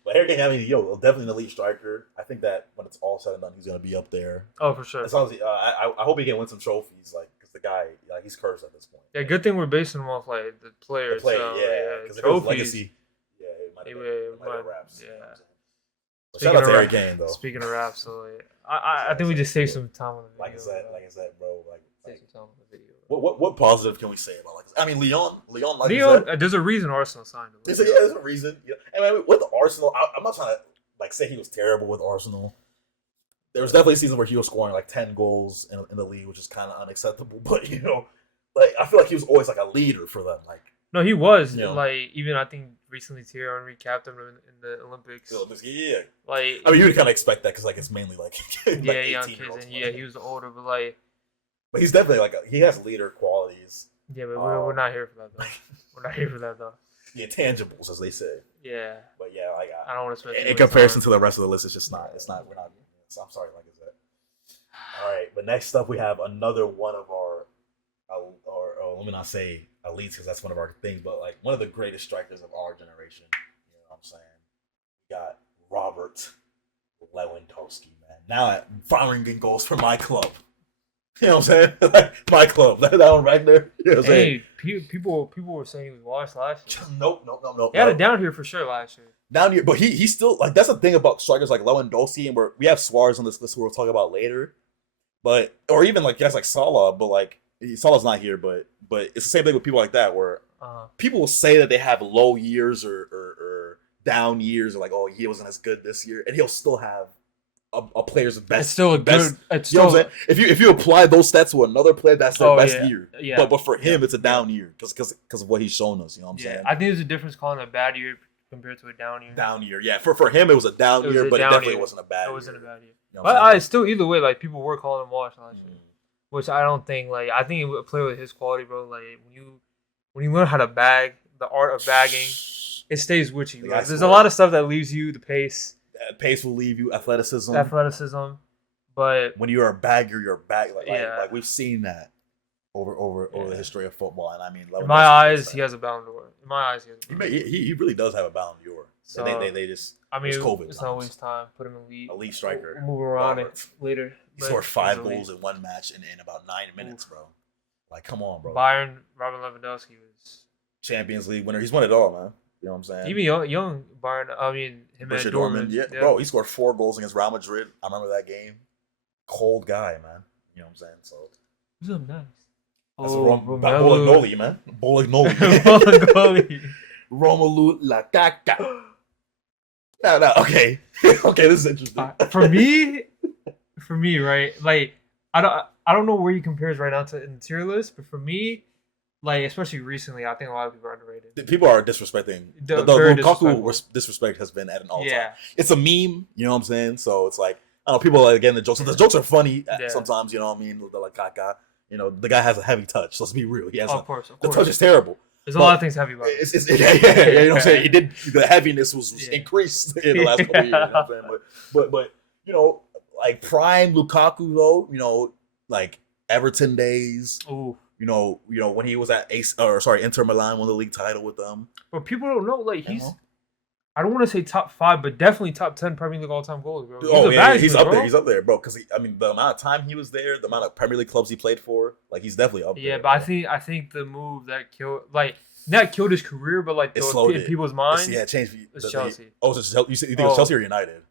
But Harry Kane, I mean, definitely an elite striker. I think that when it's all said and done, he's gonna be up there. Oh, for sure. As long as I hope he can win some trophies, like because the guy, like, he's cursed at this point. Yeah, good thing we're basing him off like the players. Because trophies. Legacy, it might have raps. Yeah. Shout out to Harry Kane, though. Speaking of raps, so I think we just saved some time on the video. Like I said, bro. Save some time on the video. What positive can we say about I mean, Leon. There's a reason Arsenal signed him. There's a reason. Yeah. And I mean, with Arsenal, I'm not trying to say he was terrible with Arsenal. There was definitely a season where he was scoring like 10 goals in the league, which is kind of unacceptable. But I feel like he was always like a leader for them. Like, no, he was like even I think recently Thierry Henry capped him in the Olympics. Yeah. Like I mean, you would kind of expect that because like it's mainly like young kids, and he was older, but he's definitely he has leader qualities. Yeah, but we're not here for that though. We're not here for that though. The intangibles, as they say. Yeah. But yeah, I don't want to spend in comparison to the rest of the list. It's just not. It's not. We're not. I'm sorry, like I said. All right, but next up we have another one of our, or let me not say elites because that's one of our things, but like one of the greatest strikers of our generation. You know what I'm saying? We got Robert Lewandowski, man. Now firing in goals for my club. You know what I'm saying? Like my club, that one right there. You know what I'm saying? People were saying he was washed last year. Nope. He had it down here for sure last year. Down here, but he's still like that's the thing about strikers like Lewandowski, and we have Suarez on this list we'll talk about later, but or even like guys like Salah, but like Salah's not here, but it's the same thing with people like that where people will say that they have low years or down years, or like he wasn't as good this year, and he'll still have a player's best. It's still best. It's you know what I'm saying? If you apply those stats to another player, that's their best year. Yeah. But for him, it's a down year because of what he's shown us. You know what I'm saying? I think there's a difference calling it a bad year compared to a down year. Down year, yeah. For him, it was a down year, but it definitely wasn't a bad year. It wasn't a bad year. You know but still, either way, like people were calling him washed last year. which I don't think like I think a player with his quality, bro. Like when you learn how to bag, the art of bagging, it stays with you. Like, there's a lot of stuff that leaves you. The pace will leave you. Athleticism. But when you're a bagger, you're a bag. Like we've seen that over the history of football, and I mean, in my eyes, he has a Ballon d'Or. In my eyes, he really does have a Ballon d'Or. So they just it's COVID. It's not waste time. Put him in elite striker. We'll move around it later. He scored 5 goals in one match in about 9 minutes, bro. Like, come on, bro. Bayern, Robin Lewandowski was Champions League winner. He's won it all, man. You know what I'm saying? Even young Bayern. I mean, him and Dortmund. Yeah, bro. He scored 4 goals against Real Madrid. I remember that game. Cold guy, man. You know what I'm saying? So who's up next? That's Bolognoli, man. Bolognoli. Romelu Lukaku. No. Okay. Okay, this is interesting. For me, right? Like, I don't know where he compares right now to in the tier list, but for me, like, especially recently, I think a lot of people are underrated. People are disrespecting. The Lukaku disrespect has been at an all-time. Yeah. It's a meme, you know what I'm saying? So it's like, I don't know, people again, the jokes are funny sometimes, you know what I mean? The like Kaka. You know, the guy has a heavy touch. Let's be real. He has of course. The touch is terrible. There's a lot of things heavy about it. You know what I'm saying? The heaviness was increased in the last couple of years. You know what I'm saying? But you know, like prime Lukaku though, you know, like Everton days. Ooh. You know when he was at Inter Milan, won the league title with them. But people don't know, like he's. I don't want to say top 5, but definitely top 10 Premier League all-time goals, bro. He's up there. He's up there, bro. Because the amount of time he was there, the amount of Premier League clubs he played for, like he's definitely up there. Yeah, but I think the move that killed his career, but like in people's minds. Yeah, it changed. It's Chelsea. You think it was Chelsea or United?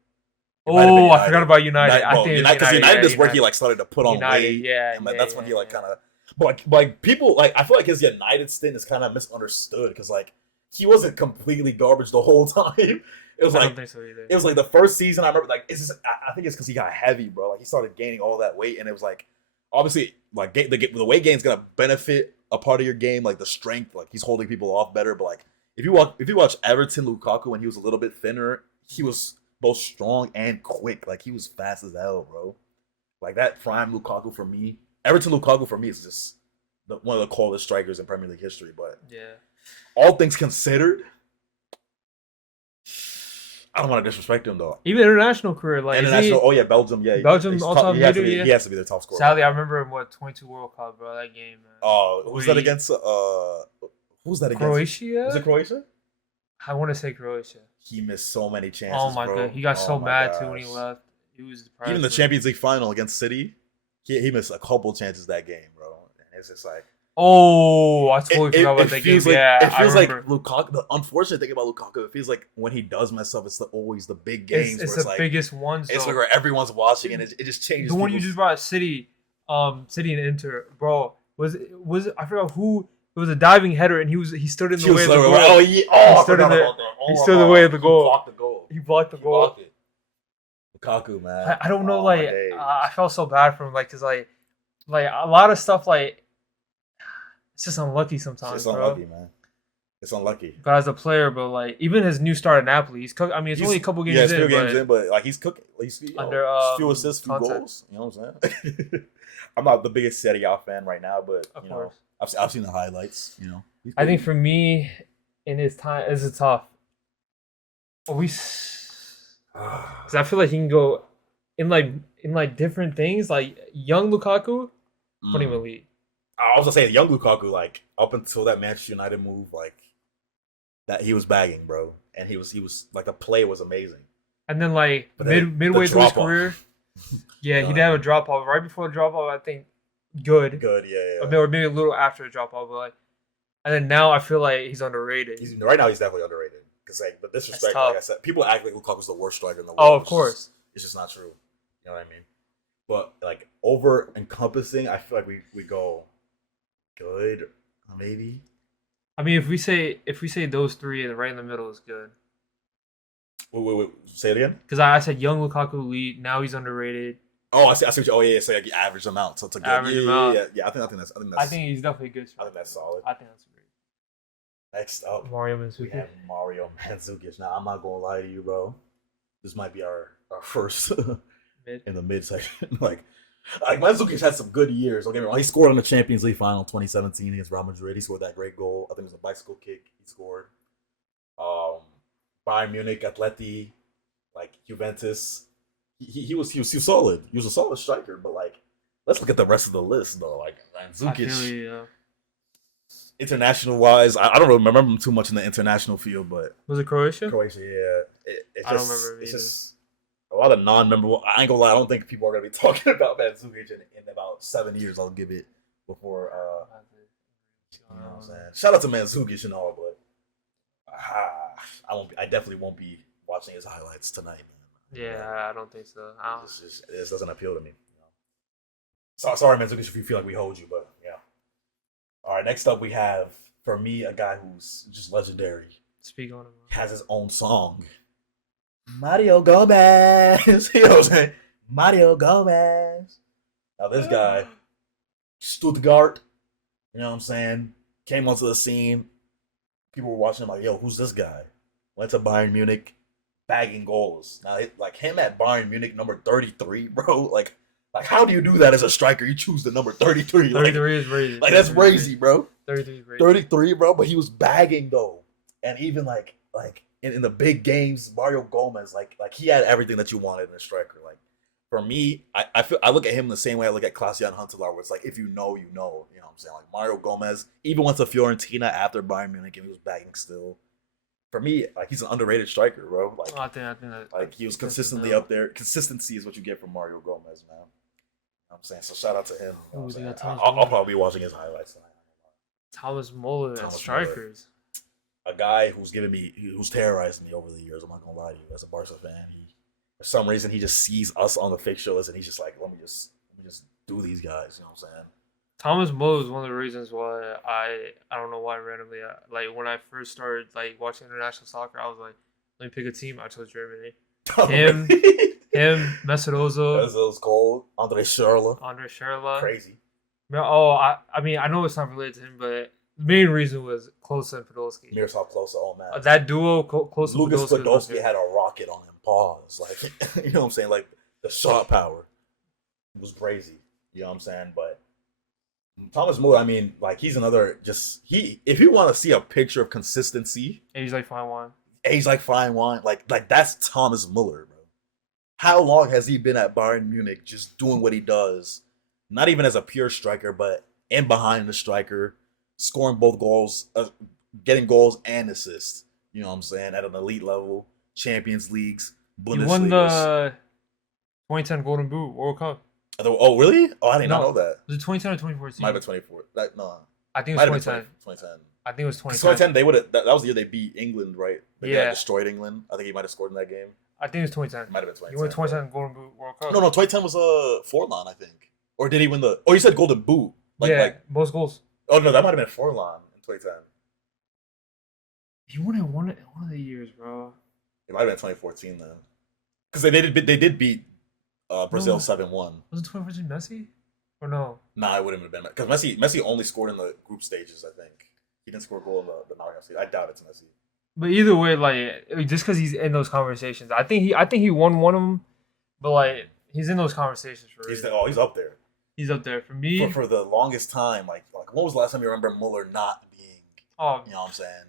I forgot about United. I think because United is where he like started to put on weight. Yeah, that's when he like kind of. But like people like I feel like his United stint is kind of misunderstood because like. He wasn't completely garbage the whole time. It was I don't think so either. It was like the first season I remember. Like I think it's because he got heavy, bro. Like he started gaining all that weight, and it was like obviously like the weight gain's gonna benefit a part of your game, like the strength. Like he's holding people off better. But like if you watch Everton Lukaku when he was a little bit thinner, he was both strong and quick. Like he was fast as hell, bro. Like that prime Lukaku for me, Everton Lukaku for me is just one of the coldest strikers in Premier League history. But yeah. All things considered, I don't want to disrespect him though. Even international career, like Belgium, Belgium all-time leader. He has to be their top scorer. Sadly, I remember 22 World Cup, bro. That game, man. Oh, who's that against? Who's that against? Croatia. Was it Croatia? I want to say Croatia. He missed so many chances. Oh my god, he got so mad too when he left. He was depressed. Even the Champions League final against City, he missed a couple chances that game, bro. And it's just like. Oh, I totally forgot about that game. It feels like Lukaku. The unfortunate thing about Lukaku, it feels like when he does mess up, it's always the big games. It's the biggest ones. It's like where everyone's watching, and it just changes. The one you just brought, City and Inter, bro. Was I forgot who? It was a diving header, and he stood in the way of the goal. Oh yeah, he stood in the way of the goal. He blocked the goal. Blocked it. Lukaku, man. I don't know, like I felt so bad for him, like, cause like a lot of stuff, like. It's just unlucky sometimes, bro. Unlucky, man. It's unlucky. But as a player, but like even his new start at Napoli, he's cooked. I mean, it's only a couple games in. But like he's cooking. He's under few assists, few goals. You know what I'm saying? I'm not the biggest Serie A fan right now, but you know, I've seen the highlights. You know, I think for me, in his time, it's tough. Because I feel like he can go in like different things. Like young Lukaku, put him elite. I was gonna say young Lukaku, like up until that Manchester United move, like that he was bagging, bro, and he was like the play was amazing. And then like midway through his career, he did have a drop off. Right before the drop off, I think good, yeah. Or maybe a little after the drop off, but like, and then now I feel like he's underrated. Right now he's definitely underrated because like the disrespect, like I said, people act like Lukaku's the worst striker in the world. Oh, of course, it's just not true. You know what I mean? But like over encompassing, I feel like we go. Good, maybe. I mean, if we say those three and right in the middle is good. Wait. Say it again. Because I said young Lukaku elite. Now he's underrated. Oh, I see. Oh yeah. So like you average them out. So it's a good average amount. Yeah. I think that's. I think he's definitely good. I think that's solid. I think that's great. Next up, Mario Mandzukic. We have Mario Mandzukic. Now I'm not gonna lie to you, bro. This might be our first in the mid section. Like Like Mandzukic had some good years. Don't get me wrong. He scored in the Champions League final 2017 against Real Madrid. He scored that great goal. I think it was a bicycle kick. He scored. Um, Bayern Munich, Atleti, like Juventus. He was solid. He was a solid striker. But like, let's look at the rest of the list though. Like Mandzukic. International wise, I don't really remember him too much in the international field, but was it Croatia? Croatia, yeah. I don't remember. It's just a lot of non-memorable. I ain't gonna lie. I don't think people are gonna be talking about Mandzukic in about 7 years. I'll give it before. You know what I'm saying? Shout out to Mandzukic and all, but I won't. I definitely won't be watching his highlights tonight, man. Yeah, I don't think so. It doesn't appeal to me. You know? Sorry, Mandzukic, if you feel like we hold you, but yeah. All right, next up we have, for me, a guy who's just legendary. Speak on him. Has his own song. Mario Gomez. You know what I'm saying? Mario Gomez. Now this guy, Stuttgart, you know what I'm saying, came onto the scene. People were watching him like, yo, who's this guy? Went to Bayern Munich, bagging goals. Now, like him at Bayern Munich, number 33, bro. Like how do you do that as a striker? You choose the number 33. 33 is crazy. Like that's crazy, bro. 33 is crazy. 33, bro. But he was bagging though, and even like in the big games, Mario Gomez, like he had everything that you wanted in a striker. Like for me, I look at him the same way I look at Klaas-Jan Huntelaar, where it's like if you know, you know. You know what I'm saying? Like Mario Gomez, even went to Fiorentina after Bayern Munich, and he was bagging still. For me, like he's an underrated striker, bro. Like I think that, like he was consistently up there. Consistency is what you get from Mario Gomez, man. You know what I'm saying? So shout out to him. You know I'll probably be watching his highlights tonight. Thomas Muller at strikers. A guy who's terrorizing me over the years. I'm not gonna lie to you. As a Barca fan, for some reason he just sees us on the fixture list and he's just like, let me just do these guys. You know what I'm saying? Thomas Muller is one of the reasons why I don't know why randomly like when I first started like watching international soccer, I was like, let me pick a team. I chose Germany. Him, Mesut Ozil. Ozil's cold. Andre Schürrle. Crazy. I mean, I know it's not related to him, but the main reason was Klose and Podolski. Miroslav Klose, oh man. That duo, Klose and Lucas Podolski had a rocket on him. Pause. Like, you know what I'm saying? Like, the shot power was crazy. You know what I'm saying? But Thomas Muller, I mean, like, he's another if you want to see a picture of consistency. Age like fine wine. Like that's Thomas Muller, bro. How long has he been at Bayern Munich just doing what he does? Not even as a pure striker, but in behind the striker, scoring both goals, getting goals and assists. You know what I'm saying? At an elite level, Champions Leagues, Bundesliga. He won the 2010 Golden Boot World Cup. Oh, really? Oh, I did not know that. Was it 2010 or 2014? Might have been 2014. No. I think it was 2010. 2010. I think it was 2010. They would have. That was the year they beat England, right? They destroyed England. I think he might have scored in that game. I think it was 2010. Might have been 2010. He won 2010 Golden Boot World Cup. No, 2010 was Forlan, I think. Or did he win the? Oh, you said Golden Boot. Most goals. Oh no, that might have been Forlan in 2010. He won it one of the years, bro. It might have been 2014 then, because they did beat Brazil 7-1. Was it 2014 Messi? Or no? Nah, it wouldn't have been because Messi only scored in the group stages. I think he didn't score a goal in the knockout stage. I doubt it's Messi. But either way, like just because he's in those conversations, I think he won one of them. But like he's in those conversations for. He's up there. He's up there for me. For the longest time, like when was the last time you remember Muller not being? You know what I'm saying?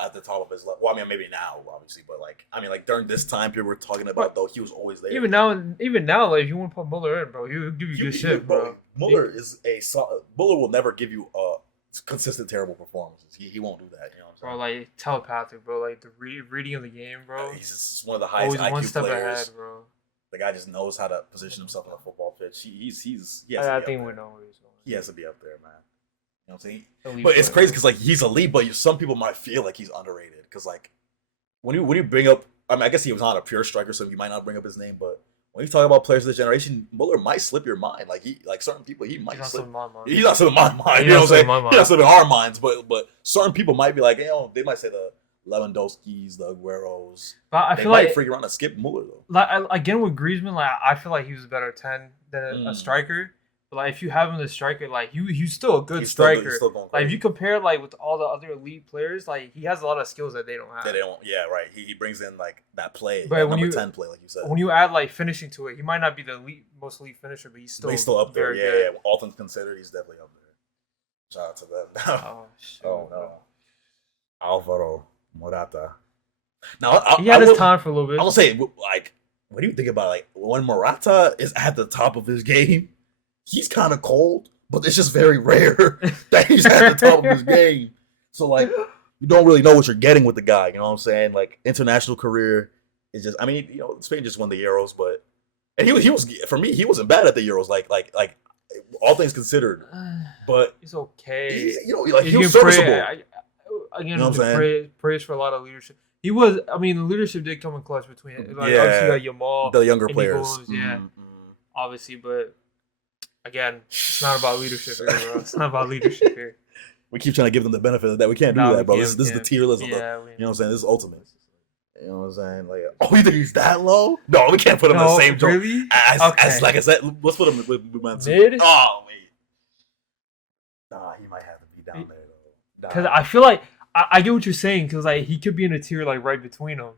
At the top of his level. Well, I mean, maybe now, obviously, but during this time period we're talking about, though, he was always there. Even now, like if you want to put Muller in, bro, he'll give you good shit, bro. Muller will never give you consistent terrible performances. He won't do that. You know what I'm saying? Bro, like telepathic, bro. Like the reading of the game, bro. He's just one of the highest IQ one step players. ahead, bro. The guy just knows how to position himself on a football pitch. I think we know where he's going. He has to be up there, man. You know what I'm saying? Elite but it's crazy because like he's elite, but some people might feel like he's underrated because like when you bring up, I mean, I guess he was not a pure striker, so you might not bring up his name. But when you talk about players of this generation, Muller might slip your mind. Like certain people, he might slip. He's not slipping my mind. You know what I'm saying? He's not slipping our minds, but certain people might be like, they might say the Lewandowskis, the Agueros. But I feel like freak around and skip Muller though. Like again with Griezmann, like I feel like he was a better 10 than a striker. But like if you have him as striker, like he's still a good striker. He's still going like if you compare like with all the other elite players, like he has a lot of skills that they don't have. Yeah, right. He brings in like that play, but that number 10 play, like you said. When you add like finishing to it, he might not be the most elite finisher, but he's still up there. Yeah. All things considered, he's definitely up there. Shout out to them. Oh no, Alvaro Morata. Now he had his time for a little bit. I will say, like, what do you think about like when Morata is at the top of his game? He's kind of cold, but it's just very rare that he's at the top of his game. So like, you don't really know what you're getting with the guy. You know what I'm saying? Like international career is just. I mean, Spain just won the Euros, but and he was for me. He wasn't bad at the Euros. Like all things considered, but he's okay. He was serviceable. Praise for a lot of leadership. He was. I mean, the leadership did come in clutch between. Like, obviously, you got Yamal, the younger players. Obviously, but again, it's not about leadership here, bro. It's not about leadership here. We keep trying to give them the benefit of that. We can't do that, bro. This is the tier list. You know what I'm saying? This is ultimate. You know what I'm saying? Like, you think he's that low? No, we can't put him in the same joint. Really? As like I said, let's put him with mid. Oh wait, nah, he might have to be down there though. Because I feel like I get what you're saying. Because like he could be in a tier like right between them.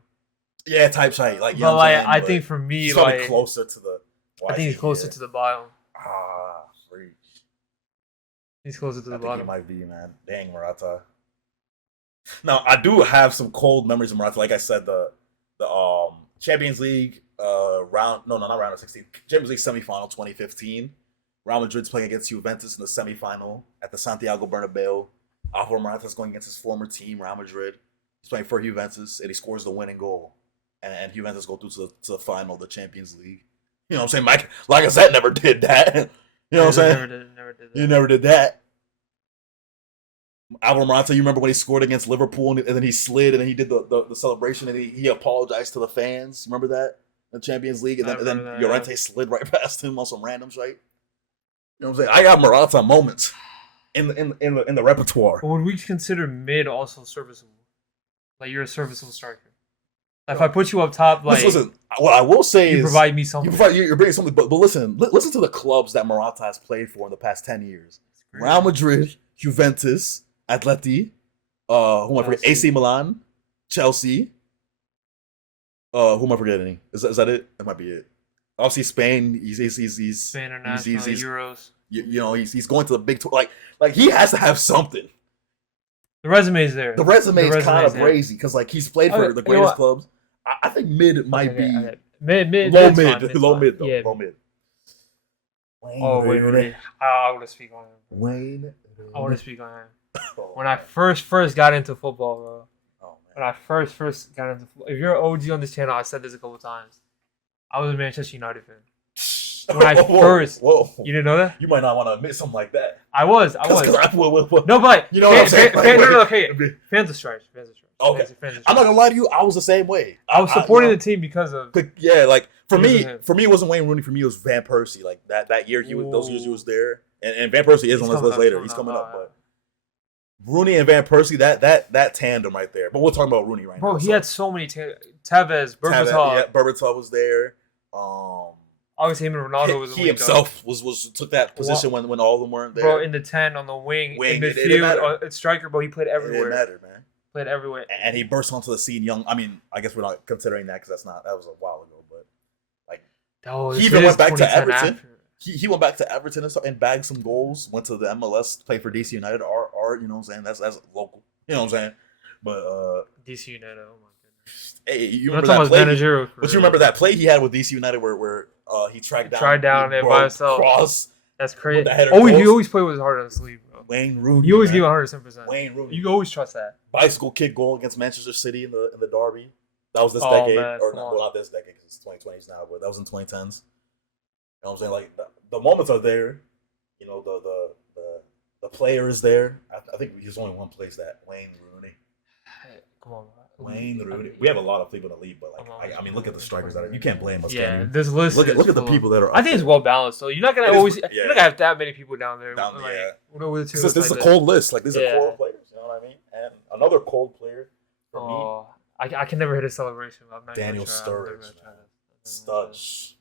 Yeah, type shite. Like, but like I think for me, he's like closer to the. I think he's closer to the bottom. Freak. He's closer to the bottom. He might be, man. Dang, Morata. Now I do have some cold memories of Morata. Like I said, the Champions League not round of 16. Champions League semifinal 2015. Real Madrid's playing against Juventus in the semifinal at the Santiago Bernabeu. Alvaro Morata's going against his former team, Real Madrid. He's playing for Juventus, and he scores the winning goal. And Juventus go through to the final of the Champions League. You know what I'm saying? Like I said, never did that. You know what I'm saying? Never did that. You never did that. Alvaro Morata, you remember when he scored against Liverpool and then he slid and then he did the celebration and he apologized to the fans. Remember that? The Champions League? And then Llorente slid right past him on some random shite. You know what I'm saying? I got Morata moments in the repertoire. But would we consider mid also serviceable? Like you're a serviceable striker. Like if I put you up top, like listen, what I will say you provide me something. You're bringing something, but listen to the clubs that Morata has played for in the past 10 years. Real Madrid, Juventus, Atleti, who am I forgetting? AC Milan, Chelsea. Who am I forgetting? Is that it? That might be it. Obviously Spain. He's Spain international Euros. He's going to the big tour. Like he has to have something. The resume's there. The resume is kind of crazy because like he's played for the greatest clubs. I think mid might be low mid. Wayne Rooney. I want to speak on him. Wayne. I want to speak on him. When I first got into football, bro. When I first got into football, if you're an OG on this channel, I said this a couple times. I was a Manchester United fan. When I you didn't know that? You might not want to admit something like that. I was. No, but you know what I'm saying? Okay. Fans are strange. Okay. I'm not gonna lie to you. I was the same way. I was supporting the team because of. Yeah, like for me, it wasn't Wayne Rooney. For me, it was Van Persie. Like that year, those years he was there, and Van Persie is on this list later. He's coming up, but Rooney and Van Persie, that tandem right there. But we're talking about Rooney right now. Bro, he had so many Tevez, Berbatov. Berbatov was there. Obviously, him and Ronaldo was. He himself took that position when all of them weren't there. Bro, in the 10, on the wing in midfield, at striker, bro, he played everywhere. It didn't matter, man. Played everywhere, and he burst onto the scene young. I mean, I guess we're not considering that because that was a while ago. But like, he even went back to Everton. He went back to Everton and bagged some goals. Went to the MLS, played for DC United. You know what I'm saying? That's local. You know what I'm saying? But DC United. Oh my goodness. Hey, you remember that play? But you remember that play he had with DC United where he tracked down there by himself. Cross. That's crazy. He always played with his heart on his sleeve, bro. Wayne Rooney. You always give 110%. Wayne Rooney. You always trust that. Bicycle kick goal against Manchester City in the derby. That was this decade, man, not this decade because it's 2020s now, but that was in 2010s. You know what I'm saying? Like the moments are there. You know the player is there. I think there's only one place that Wayne Rooney. Come on, Wayne Rooney. We have a lot of people in the league, but I mean, look at the strikers that are. You can't blame us. Yeah, this list. Look at the people that are. I think it's well balanced. So you're not gonna you're not gonna have that many people down there. This is a cold list. Like these are cold players. You know what I mean? And another cold player for me. I can never hit a celebration. I'm not Daniel Sturridge. Studge.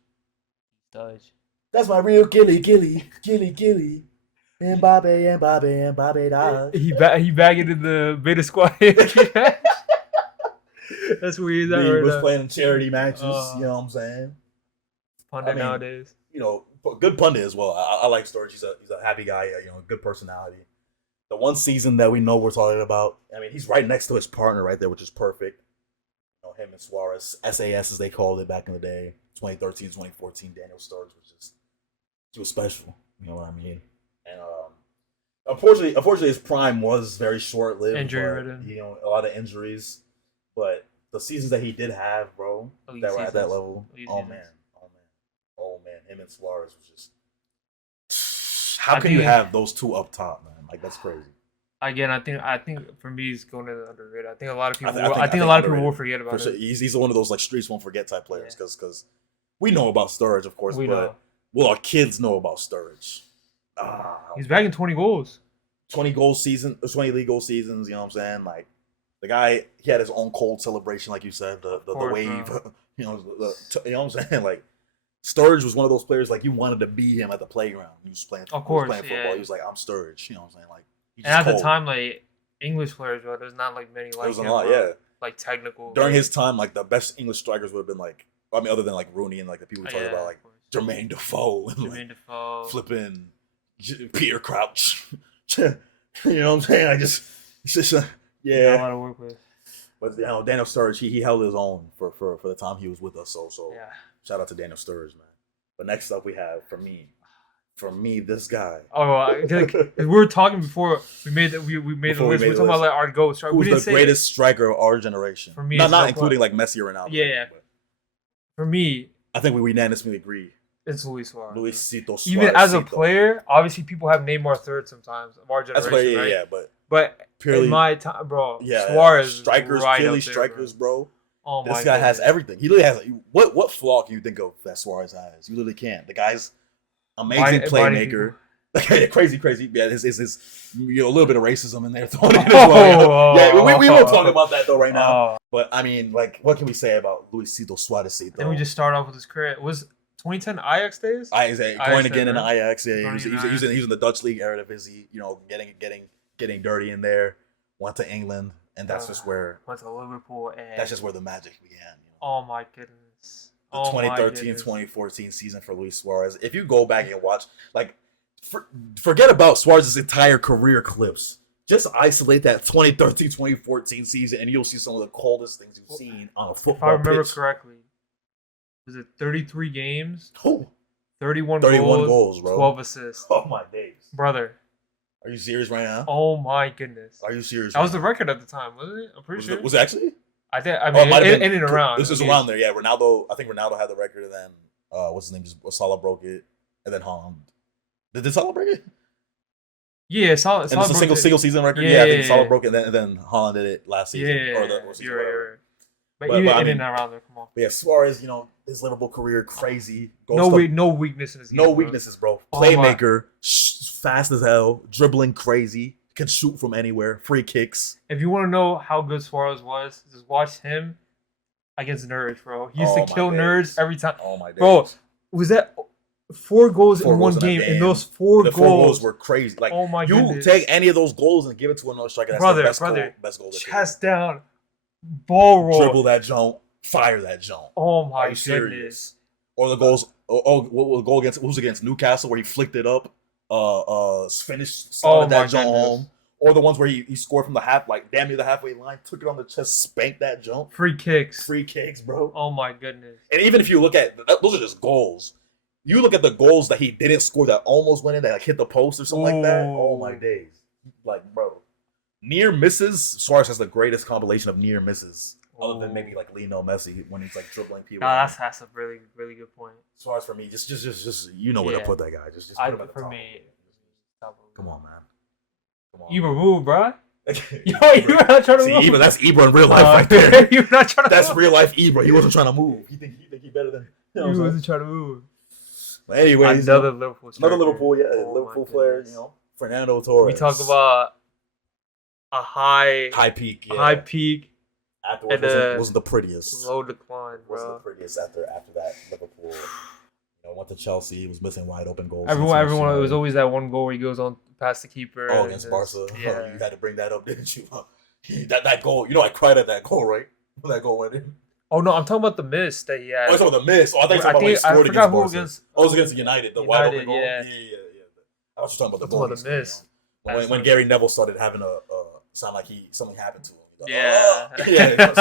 That's my real Gilly. Mbappe, da. He bagging in the beta squad. That's where he's at He right was now. playing charity matches. You know what I'm saying? Pundit nowadays. You know, good pundit as well. I like Sturridge. He's a happy guy. You know, good personality. The one season that we know we're talking about. I mean, he's right next to his partner right there, which is perfect. You know, him and Suarez, SAS as they called it back in the day, 2013, 2014. Daniel Sturridge he was special. You know what I mean? And unfortunately, his prime was very short lived. Injury-ridden. You know, a lot of injuries. But the seasons that he did have, bro, that were at that level, oh man, him and Suarez was just. How can you have those two up top, man? Like that's crazy. Again, I think for me, he's going to the underrated. I think a lot of people. I think a lot of people will forget about it. He's one of those like streets won't forget type players because we know about Sturridge, of course, know. Will our kids know about Sturridge? He's bagging 20 goals. 20 league goal seasons. You know what I'm saying? Like the guy, he had his own cold celebration, like you said, the wave. You know what I'm saying? Like Sturridge was one of those players like you wanted to be him at the playground. He was playing. Football. He was like, I'm Sturridge. You know what I'm saying? Like. And at the time, like English players, bro, there's not like many like him. There was a lot, yeah. Like technical. During his time, like the best English strikers would have been like, I mean, other than like Rooney and like the people we talk about, like Jermaine Defoe and flipping Peter Crouch. You know what I'm saying? It's just yeah. Not a lot to work with. But you know, Daniel Sturridge, he held his own for the time he was with us. So yeah. Shout out to Daniel Sturridge, man. But next up we have for me, this guy. Oh, we were talking before we made the list. We were talking about like our goats. Right? Who's the greatest striker of our generation? For me, not including like Messi or Ronaldo. Yeah. For me, I think we unanimously agree. It's Luis Suarez. Luisito Suarez. Even as a player, obviously people have Neymar third sometimes of our generation. That's right? Yeah, but purely in my time, bro, yeah, Suarez strikers, right purely there, strikers, bro. Oh my this guy has everything. He literally has what flaw can you think of that Suarez has? You literally can't. The guy's amazing playmaker. Crazy. Yeah, is a little bit of racism in there thrown in as well. Yeah, we won't talk about that though right now. But I mean, like, what can we say about Luisito Suarez? Then we just start off with his career. It was 2010 Ajax days. Going again in Ajax. Yeah, he was in the Dutch league Eredivisie. You know, getting dirty in there. Went to England, and that's just where went to Liverpool. And that's just where the magic began. You know? Oh my goodness. The 2013-2014 season for Luis Suarez. If you go back and watch, like. Forget about Suarez's entire career clips. Just isolate that 2013-2014 season, and you'll see some of the coldest things you've seen on a football pitch. If I remember correctly, was it 33 games? Oh. 31 goals, bro. 12 assists. Oh, my days. Brother. Are you serious right now? Oh, my goodness. Are you serious? That was the record at the time, wasn't it? I'm pretty sure. Was it actually? I mean, in and around. This was around there, yeah. I think Ronaldo had the record, and then, what's his name? Salah broke it, and then Haaland. Did Salah break it? Yeah, Salah. And it's a single season record. Yeah, I think Salah broke it, and then Haaland did it last season. You're right. But even in and around there, come on. But yeah, Suarez, his Liverpool career, crazy. No weaknesses. No weaknesses, bro. Playmaker, fast as hell, dribbling crazy, can shoot from anywhere, free kicks. If you want to know how good Suarez was, just watch him against nerds, bro. He used to kill nerds every time. Oh my days. Bro, was that 4 goals in one game, and those 4 goals were crazy. Like, oh my goodness. You take any of those goals and give it to another striker. That's the best goal. Chest down, ball roll, dribble that jump, fire that jump. Oh my goodness! Or the goals. What was the goal against? Who was against Newcastle where he flicked it up, finished that jump home. Or the ones where he scored from the damn near the halfway line, took it on the chest, spanked that jump. Free kicks, bro. Oh my goodness! And even if you look at those are just goals. You look at the goals that he didn't score that almost went in, that hit the post or something like that. Oh my days! Like, bro, near misses. Suarez has the greatest compilation of near misses, other than maybe like Lionel Messi when he's like dribbling people. Nah, that's a really really good point. Suarez for me, just where to put that guy. Just put him at the top. Me, come on, man. Ibra move, bro. Ibra not trying to move. Ibra, that's Ibra in real life right there. You're not trying to. That's real life Ibra. He wasn't trying to move. He think he better than. He wasn't trying to move. But anyways, another Liverpool player, Fernando Torres. We talk about a high peak. Afterwards wasn't the prettiest. Slow decline, bro. Wasn't the prettiest after that Liverpool Went to Chelsea. He was missing wide open goals. Everyone. It was always that one goal where he goes on past the keeper. Oh, against Barca. Yeah. You had to bring that up, didn't you? That goal. I cried at that goal, right? When that goal went in. Oh no, I'm talking about the miss that he had. Oh, I'm talking about the miss. Oh, I think about when he scored against Barca. Oh, it was against United. The wide open goal. Yeah. I was just talking about the goal. The miss. When Gary Neville started having a sound like something happened to him.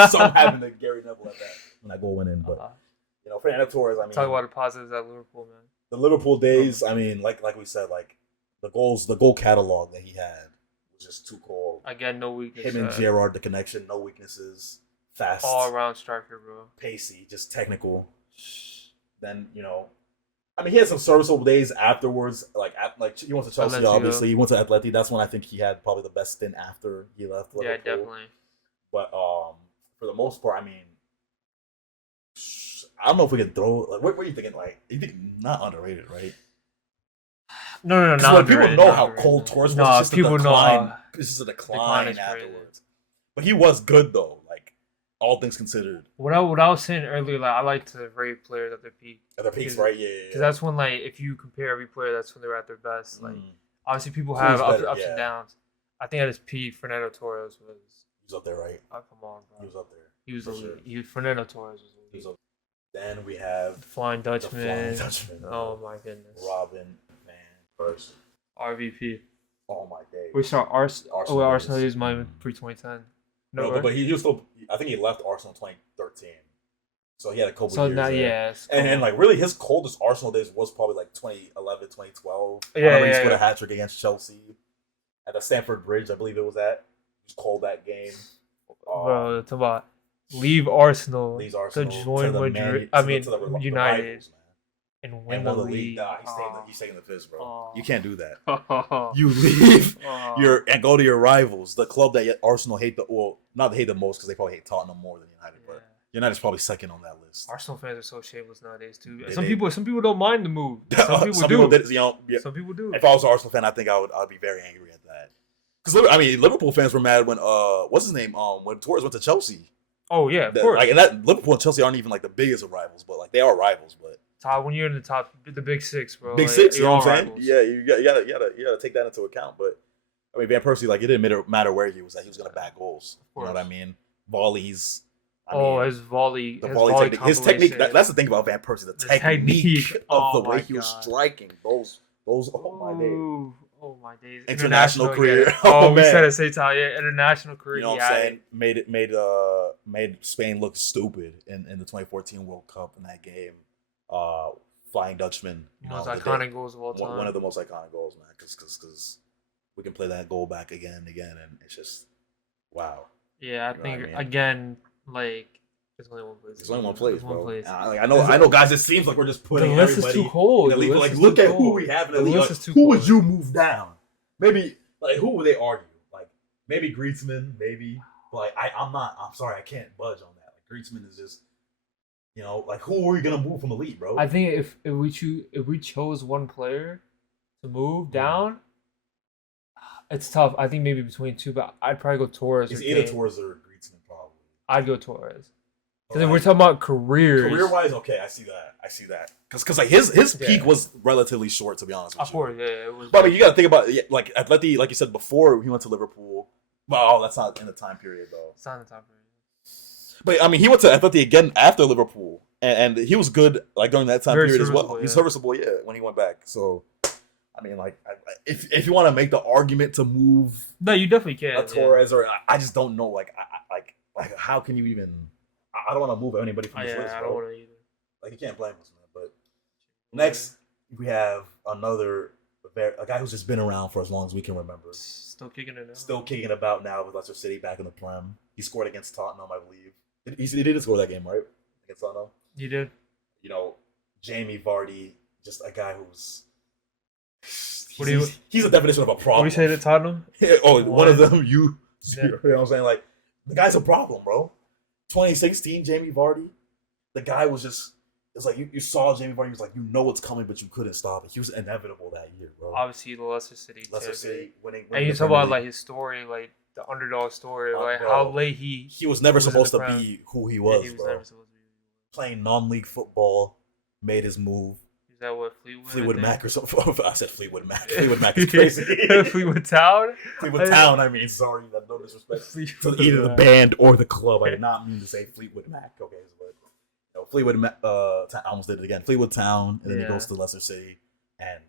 Something happened to Gary Neville at that when that goal went in. But Fernando Torres. I mean, talk about the positives at Liverpool, man. The Liverpool days. I mean, like we said, like the goal catalog that he had was just too cool. Again, no weakness. Him and Gerrard, the connection, no weaknesses. Fast, all around striker, bro. Pacey, just technical. Then I mean, he had some serviceable days afterwards. Like he went to Chelsea, obviously. He went to Atleti. That's when I think he had probably the best stint after he left Liverpool. Yeah, definitely. But for the most part, I mean, I don't know if we can throw. Like, what are you thinking? Like, you think not underrated, right? No, not people know how cold Torres was. No, people know. It's just a decline afterwards. But he was good though. Like, all things considered. What I was saying earlier, like I like to rate players at their peak. At their peaks, right? Yeah. Because that's when, like, if you compare every player, that's when they're at their best. Like, obviously, people have ups and downs. I think at his peak, Fernando Torres was. He was up there, right? Oh, come on, bro. He was up there. He was elite. Fernando Torres was elite. He was up there. Then we have the Flying Dutchman. Oh my goodness. Robin, Van Persie. RVP. Oh my days. We saw Arsenal is my pre-2010. No, but he was still. I think he left Arsenal in 2013. So he had a couple years. Now, there. And like really, his coldest Arsenal days was probably like 2011, 2012. Yeah, he scored a hat trick against Chelsea at the Stamford Bridge, I believe it was at. He was cold that game. Bro, talk about leave Arsenal to join Madrid. United. And win the league. Nah, he's taking the piss, bro. You can't do that. You leave and go to your rivals, the club that Arsenal hate not hate the most because they probably hate Tottenham more than United, but United's probably second on that list. Arsenal fans are so shameless nowadays too. Some people don't mind the move. Some people do. Some people do. If I was an Arsenal fan, I think I'd be very angry at that. Because I mean, Liverpool fans were mad when what's his name when Torres went to Chelsea. Oh yeah, of course. Like, and that Liverpool and Chelsea aren't even like the biggest of rivals, but like they are rivals, but. When you're in the big six, bro. Big six, you know what I'm saying? Rivals. Yeah, you gotta take that into account. But I mean, Van Persie, like it didn't matter where he was, like he was gonna back goals. You know what I mean? Volleys. His volley technique. His technique. That's the thing about Van Persie. The technique of the way he was striking. Those. Oh my days. Oh my days. International career. We said it same time. Yeah, international career. You know what I'm saying? Made Spain look stupid in the 2014 World Cup in that game. Flying Dutchman. Most iconic goals of all time. One of the most iconic goals, man. Because we can play that goal back again and again, and it's just wow. Yeah, I think again, like there's only one place. There's only one place, bro. I know, guys. It seems like we're just putting the list everybody is too cold. In the league. Like, look at who we have in the league. Like, who would you move down? Maybe who would they argue? Like maybe Griezmann, maybe. But I'm sorry, I can't budge on that. Like Griezmann is just. Like who are we gonna move from the league, bro? I think if we chose one player to move down, it's tough. I think maybe between two, but I'd probably go Torres. It's either Torres or Griezmann, probably. I'd go Torres. Because if we're talking about careers. Career-wise, okay, I see that. Because like his peak was relatively short, to be honest with you. Of course, yeah, it was. But I mean, you got to think about like Atleti, like you said before, he went to Liverpool. Well, that's not in the time period though. It's not in the time period. But I mean, he went to Atleti again after Liverpool, and he was good like during that time period as well. He's serviceable, when he went back. So, I mean, like, if you want to make the argument to move, no, you definitely can. Torres, or I just don't know, like how can you even? I don't want to move anybody from this list. I don't want to either. Like, you can't blame us, man. But next we have a guy who's just been around for as long as we can remember. Still kicking it now. Still kicking about now with Leicester City back in the Prem. He scored against Tottenham, I believe. He did score that game, right? Against Tottenham. He did. Jamie Vardy, just a guy who's. He's a definition of a problem. What do you say to Tottenham? One of them. You know what I'm saying? Like, the guy's a problem, bro. 2016, Jamie Vardy. The guy was just. It's like you saw Jamie Vardy. He was like, what's coming, but you couldn't stop it. He was inevitable that year, bro. Obviously, the Leicester City winning. And you talk about like his story, like the underdog story, like how late he was never supposed to be who he was. He was bro. never supposed to be. Playing non-league football, made his move. Is that what Fleetwood? Fleetwood Mac or something. I said Fleetwood Mac. Fleetwood Mac is crazy. Fleetwood Town. Fleetwood Town. I mean, sorry, that's no disrespect to either the band or the club. I did not mean to say Fleetwood Mac. Okay, but Fleetwood Mac. I almost did it again. Fleetwood Town, and then he goes to Leicester City, and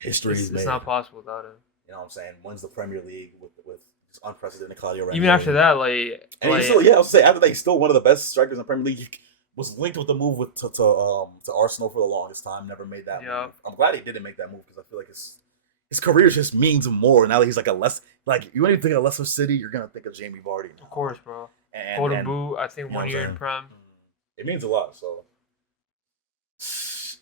history is made. It's not possible without him. You know what I'm saying? Wins the Premier League with this unprecedented Claudio Ranieri. Even after that, he's still, I'll say after that, he's still one of the best strikers in the Premier League. He was linked with the move to Arsenal for the longest time. Never made that move. I'm glad he didn't make that move because I feel like his career just means more. Now that he's you when you think of Leicester City, you're gonna think of Jamie Vardy. Of course, bro. Golden Boot, I think 1 year in Prem. It means a lot. So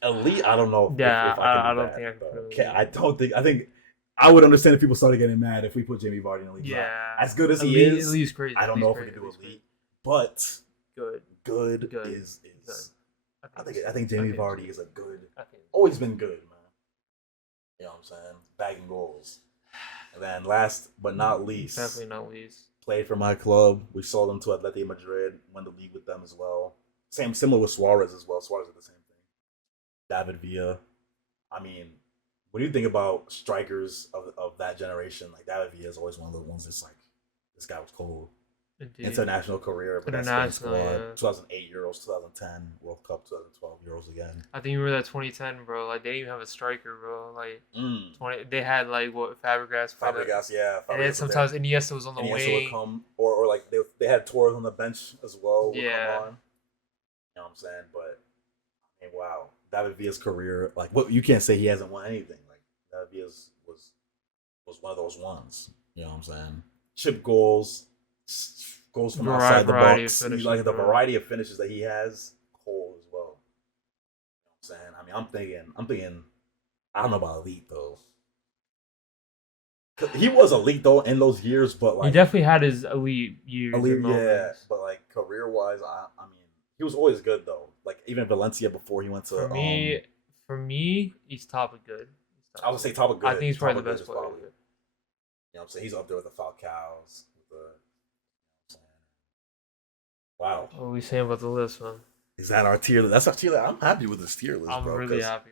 elite, I don't know. Yeah, if I don't think I can. I think I would understand if people started getting mad if we put Jamie Vardy in the league. Yeah, as good as he is, elite's crazy. I don't know if we could do elite, but good is. I think Jamie Vardy is always been good, man. You know what I'm saying? Bagging goals. And then last but not least, definitely not least, played for my club. We sold him to Atletico Madrid, won the league with them as well. Similar with Suarez as well. Suarez did the same thing. David Villa. I mean, when you think about strikers of that generation, like David Villa is always one of the ones that's like, this guy was cold. Indeed. International career, but that's squad. Yeah. 2008 Euros, 2010 World Cup, 2012 Euros again. I think you remember that 2010, bro. Like, they didn't even have a striker, bro. Like, they had Fabregas. Yeah. And then sometimes Iniesta was on the wing. Would come, or like they had Torres on the bench as well. Yeah. You know what I'm saying? But I mean, wow, David Villa's career, you can't say he hasn't won anything. Like David Villa's was one of those ones. You know what I'm saying? Chip goals from outside the box. Like the variety of finishes that he has, cold as well. You know what I'm saying? I mean, I'm thinking. I don't know about elite though. He was elite though in those years, but he definitely had his elite years. Yeah, but career wise, I mean, he was always good though. Like even Valencia before he went to. For me, he's top of good. I would say top of good. I think he's probably the best player. You know what I'm saying? He's up there with the Falcaos. Wow. What are we saying about the list, man? Is that our tier list? That's our tier list. I'm happy with this tier list, bro. I'm really happy.